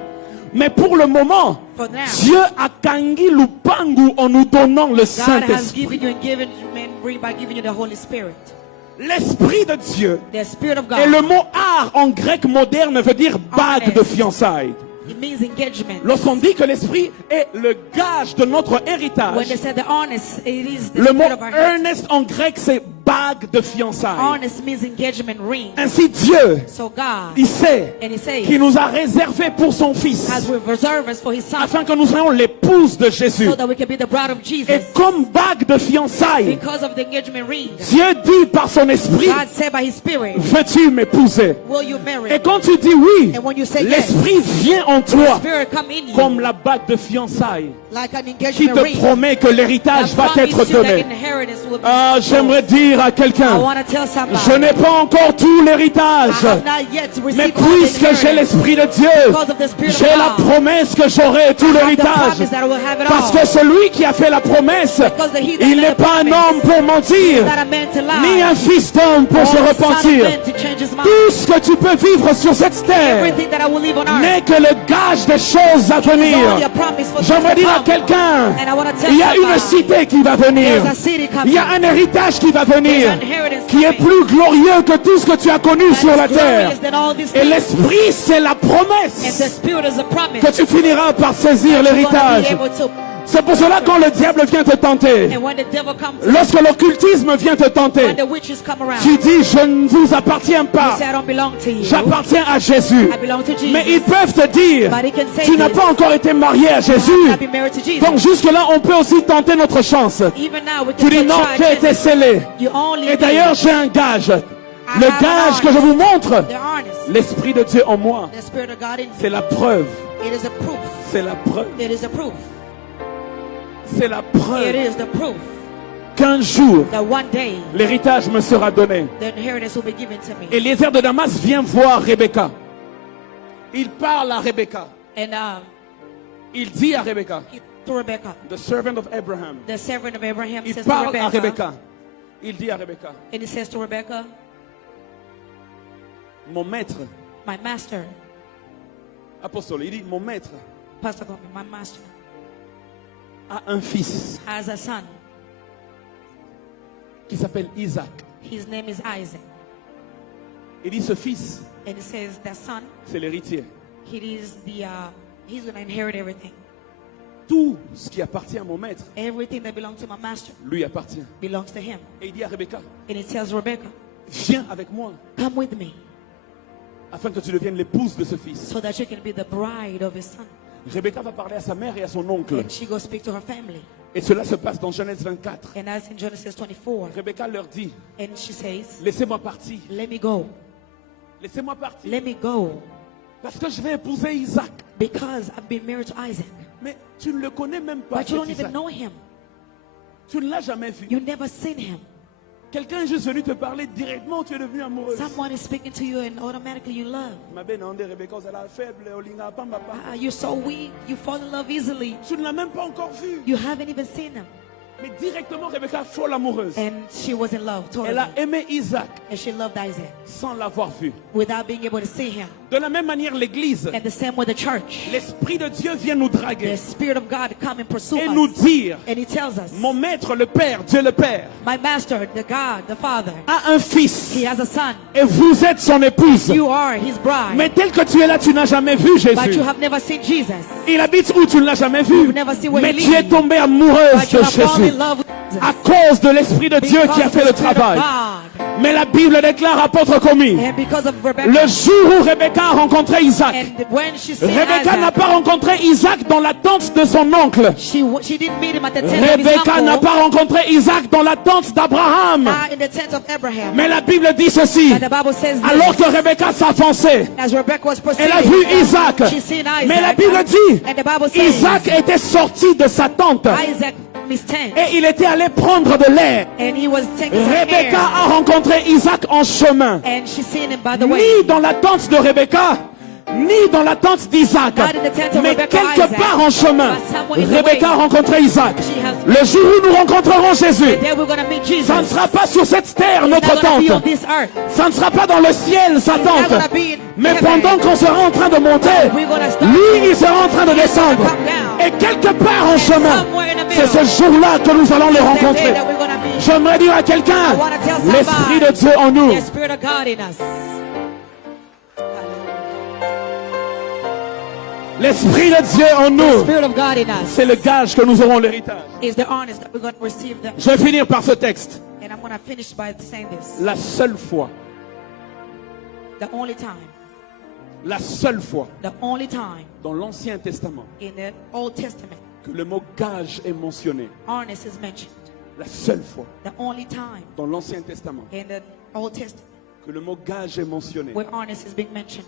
Mais pour le moment, For now, Dieu a kangi lupangu en nous donnant le God has Saint-Esprit. given you and given men by giving you the Holy Spirit. L'Esprit de Dieu. The Spirit of God. Et le mot art en grec moderne veut dire bague de fiançailles. It means engagement. Lorsqu'on dit que l'Esprit est le gage de notre When héritage, they say the honest, it is the le mot spirit of our heart. earnest en grec c'est bague de fiançailles. Honest means engagement ring. Ainsi Dieu, So God, il sait and He says, qu'il nous a réservé pour son Fils, has reserved us for His Son, afin que nous soyons l'épouse de Jésus. so that we can be the bride of Jesus. Et comme bague de fiançailles, Because of the engagement ring, Dieu dit par son esprit, God said by His Spirit, veux-tu m'épouser? will you marry Et me? quand tu dis oui, And when you say yes, l'esprit vient en the toi Spirit come in you comme la bague de fiançailles like an qui engagement te ring. promet que l'héritage I va promise t'être you that donné. inheritance will be Ah, yours. j'aimerais dire à I quelqu'un, want to tell somebody, je n'ai pas encore tout I l'héritage, have not yet mais received all the puisque j'ai inheritance. l'esprit de Dieu, Because of the Spirit of j'ai la God, promesse que j'aurai tout I have the l'héritage. promise that I will have it Parce all. que celui qui a fait la promesse, Because he that il made n'est the pas un promise homme pour mentir, not a man to lie, ni un fils d'homme pour or se a son of repentir. man to change his mind. Tout ce que tu peux vivre sur cette terre Everything that I will leave on earth n'est que le gage des choses à is only venir. a promise for J'aimerais things dire to à come. quelqu'un, And I want to tell il y a une somebody, cité qui va venir. there's a city coming. Il y a un héritage qui va venir, There's an inheritance qui est coming. plus glorieux que tout ce que tu as connu That sur is la terre. glorious than all these Et things. l'esprit, c'est la And the promesse Spirit is a promise. que tu finiras par saisir You're gonna be l'héritage. able to- C'est pour cela quand le diable vient te tenter, And when the devil comes, lorsque l'occultisme vient te when tenter, the witches come around, tu dis, je ne vous appartiens you pas, say, I don't belong to you. j'appartiens à Jésus. I belong to Jesus. Mais ils peuvent te dire, But he can say tu n'as this. pas encore été marié à I have Jésus. not been married to Jesus. Donc jusque-là, on peut aussi tenter notre chance. Even now, we Tu can dis, get non, tu as tried. été scellé. You only Et d'ailleurs, j'ai un gage. Le have gage an que je vous montre, the honest. l'Esprit de Dieu en moi, The Spirit of God in c'est you. la preuve. It is a proof. C'est la preuve. It is a proof. C'est la It preuve is the proof qu'un jour, that one day l'héritage me sera donné. the inheritance will be given to me. Eliezer de Damas vient voir Rebecca. Il parle à Rebecca. And Il dit à Rebecca, to Rebecca, the servant of Abraham. the servant of Abraham Il says to parle à Rebecca, Rebecca. Il dit à Rebecca, and he says to Rebecca, mon maître, my master, apostole, il dit, mon maître Pastor Kobe, my master, a un fils has a son. qui s'appelle Isaac. His name is Isaac. Il dit, ce fils, And he says that son, c'est l'héritier. he's going to inherit everything. Tout ce qui appartient à mon maître Everything that belongs to my master lui appartient. belongs to him. Et il dit à Rebecca, And he tells Rebecca, viens avec moi come with me afin que tu deviennes l'épouse de ce fils. so that you can be the bride of his son. Rebecca va parler à sa mère et à son oncle. And she goes speak to her family. Et cela se passe dans Genèse 24. And as in Genesis 24, Rebecca leur dit, and she says, laissez-moi partir. let me go. Laissez-moi partir. Let me go. Parce que je vais épouser Isaac. Because I've been married to Isaac. Mais tu ne le connais même pas. But you don't cet even Isaac. know him. Tu ne l'as jamais vu. You've never seen him. Quelqu'un est juste venu te parler directement, tu es devenu amoureuse. Someone is speaking to you and automatically you love. Ma belle Nande Rebecca, vous allez faible, Olinga, pamba, pamba. You're so weak. You fall in love easily. Tu ne l'as même pas encore vu. You haven't even seen him. Mais directement, Rebecca, folle amoureuse. And she was in love, totally. Elle a aimé Isaac And she loved Isaac sans l'avoir vu. without being able to see him. De la même manière, l'Église, And the same with the church. l'Esprit de Dieu vient nous draguer The Spirit of God come and pursue et nous us. dire, And He tells us, mon maître, le Père, Dieu le Père, my master, the God, the Father, a un fils He has a son. et vous êtes son épouse. You are His bride. Mais tel que tu es là, tu n'as jamais vu But Jésus. you have never seen Jesus. Il habite où tu ne l'as jamais vu. You've never seen where Mais he tu es lives. tombée amoureuse But you de have fallen Jésus in love with Jesus. à cause de l'Esprit de Dieu Because qui a of fait the le Spirit of travail. God. Mais la Bible déclare, apôtre commis, And because of Rebecca. le jour où Rebecca a rencontré Isaac, And when she seen Rebecca n'a Isaac, pas rencontré Isaac dans la tente de son oncle. she didn't meet him at the tent of his Rebecca n'a uncle, pas rencontré Isaac dans la tente d'Abraham. in the tent of Abraham. Mais la Bible dit ceci. And the Bible says this, Alors que Rebecca s'avançait, as Rebecca was proceeding, elle a vu Isaac. she seen Isaac. Mais la Bible dit, and the Bible says, Isaac était sorti de sa tente Isaac from his tent, et il était allé prendre de l'air. and he was taking some Rebecca air, a rencontré Isaac en chemin. and she seen him by the way. Ni dans la tente de Rebecca, ni dans la tente d'Isaac, Not in the tent of mais Rebecca or quelque Isaac, part en chemin, but somewhere in the Rebecca a way. rencontré Isaac. She has- Le jour où nous rencontrerons Jésus, There we're going to meet Jesus. ça ne sera pas sur cette terre, It's notre not going to be on tente. this earth. Ça ne sera pas dans le ciel, sa It's not tente. going to be in Mais heaven. pendant qu'on sera en train de monter, We're gonna start- lui, il sera en train de descendre. come down. Et quelque part en chemin, somewhere in the c'est middle, ce jour-là que nous allons le That day rencontrer. that we're going to meet J'aimerais dire à quelqu'un, I wanna tell somebody, l'Esprit de Dieu en nous. the Spirit of God in us. L'Esprit de Dieu en The nous. Spirit of God in us C'est le gage que nous aurons l'héritage. is the honest that we're going to receive them. Je vais finir par ce texte. And I'm going to finish by saying this. La seule fois, The only time, la seule fois the only time dans l'Ancien Testament in the Old Testament, que le mot gage est mentionné. honest is mentioned. La seule fois The only time dans l'Ancien Testament in the Old Testament que le mot gage est mentionné. where honest is being mentioned.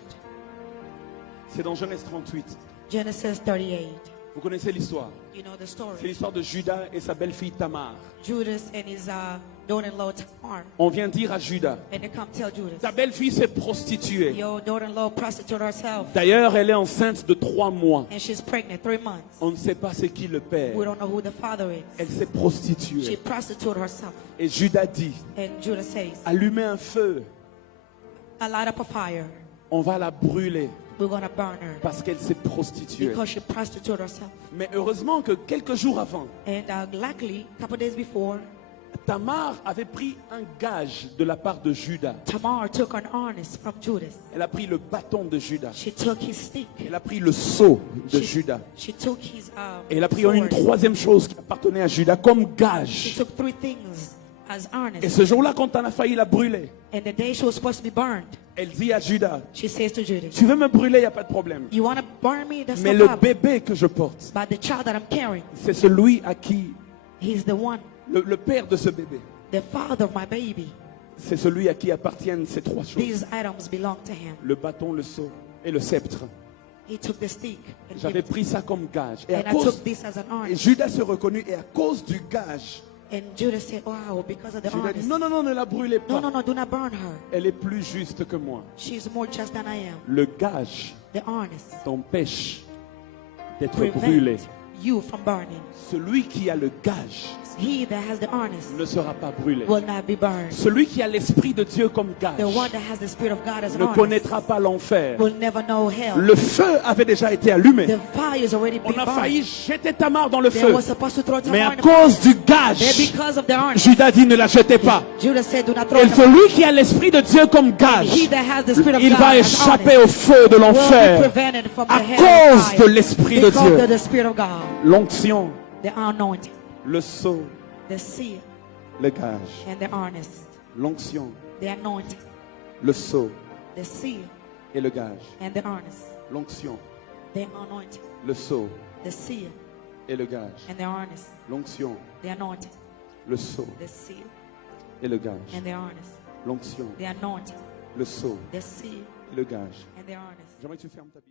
C'est dans Genèse 38. Genesis 38. Vous connaissez l'histoire. You know the C'est story. l'histoire de Judas et sa belle-fille Tamar. Judas and his daughter-in-law Tamar. On vient dire à Judas, And they come tell Judas, ta belle-fille s'est prostituée. your daughter-in-law prostituted herself. D'ailleurs, elle est enceinte de 3 mois. And she's pregnant 3 months. On ne sait pas c'est qui le père. We don't know who the father is. Elle s'est She prostituée. prostituted herself. Et Judas dit, And Judas says, allumez un feu, I light up a fire. on va la brûler We're going to burn her. parce qu'elle s'est prostituée. Because she prostituted herself. Mais heureusement que quelques jours avant, And luckily, a couple days before, Tamar avait pris un gage de la part de Judas. Tamar took an honest from Judas. Elle a pris le bâton de Judas. She took his stick. Elle a pris le sceau de Judas. She took his Et elle a pris une sword. troisième chose qui appartenait à Judas comme She gage. took 3 things as Et honest. ce jour-là, quand on a failli la brûler, And the day she was supposed to be burned, elle dit à Judas, she says to Judas, tu veux me brûler, il n'y a pas de problème. you want to burn me? That's Mais no le problem. bébé que je porte, But the child that I'm carrying, c'est celui à qui, he's the one, le père de ce bébé, the father of my baby. c'est celui à qui appartiennent ces 3 choses. These items belong to him. Le bâton, le sceau et le sceptre. He took the stick and, J'avais pris ça comme gage. Et, à and I cause, took this as an et honest. Judas se reconnut et à cause du gage, And Judas said, wow, because of the Judas dit, honest. non, non, non, ne la brûlez No, pas. no, no, do not burn her. Elle est plus juste que moi. She's more just than I am. Le gage The honest t'empêche d'être brûlé. prevent you from burning. Celui qui a le gage He that has the honest ne sera pas brûlé. will not be burned. Celui qui a l'Esprit de Dieu comme gage The one that has the Spirit of God as an ne honest connaîtra pas l'enfer. will never know hell. Le feu avait déjà été allumé. The fire is already On been a burned. failli jeter Tamar dans le They feu. were supposed to throw Mais Tamar à in the cause fire. du gage, But because of the honest, Judas dit ne la jetez pas. Judas said, do not throw Et Tamar. celui qui a l'Esprit de Dieu comme gage, He that has the Spirit of il God va as échapper honest au feu de will be l'enfer prevented from à the hell cause of de fire l'Esprit de because Dieu. of the Spirit of God, L'onction, the anointing, le sceau, the seal, le gage. and the honest, L'onction, the anointing, le sceau the seal, et le gage. and the honest, L'onction, the anointing, le sceau the seal, et le gage. and the honest, L'onction, the anointing, le sceau the seal, et le gage. and the honest, L'onction, the anointing, le sceau the seal, et le gage. and the honest. J'aimerais que tu fermes ta Bible.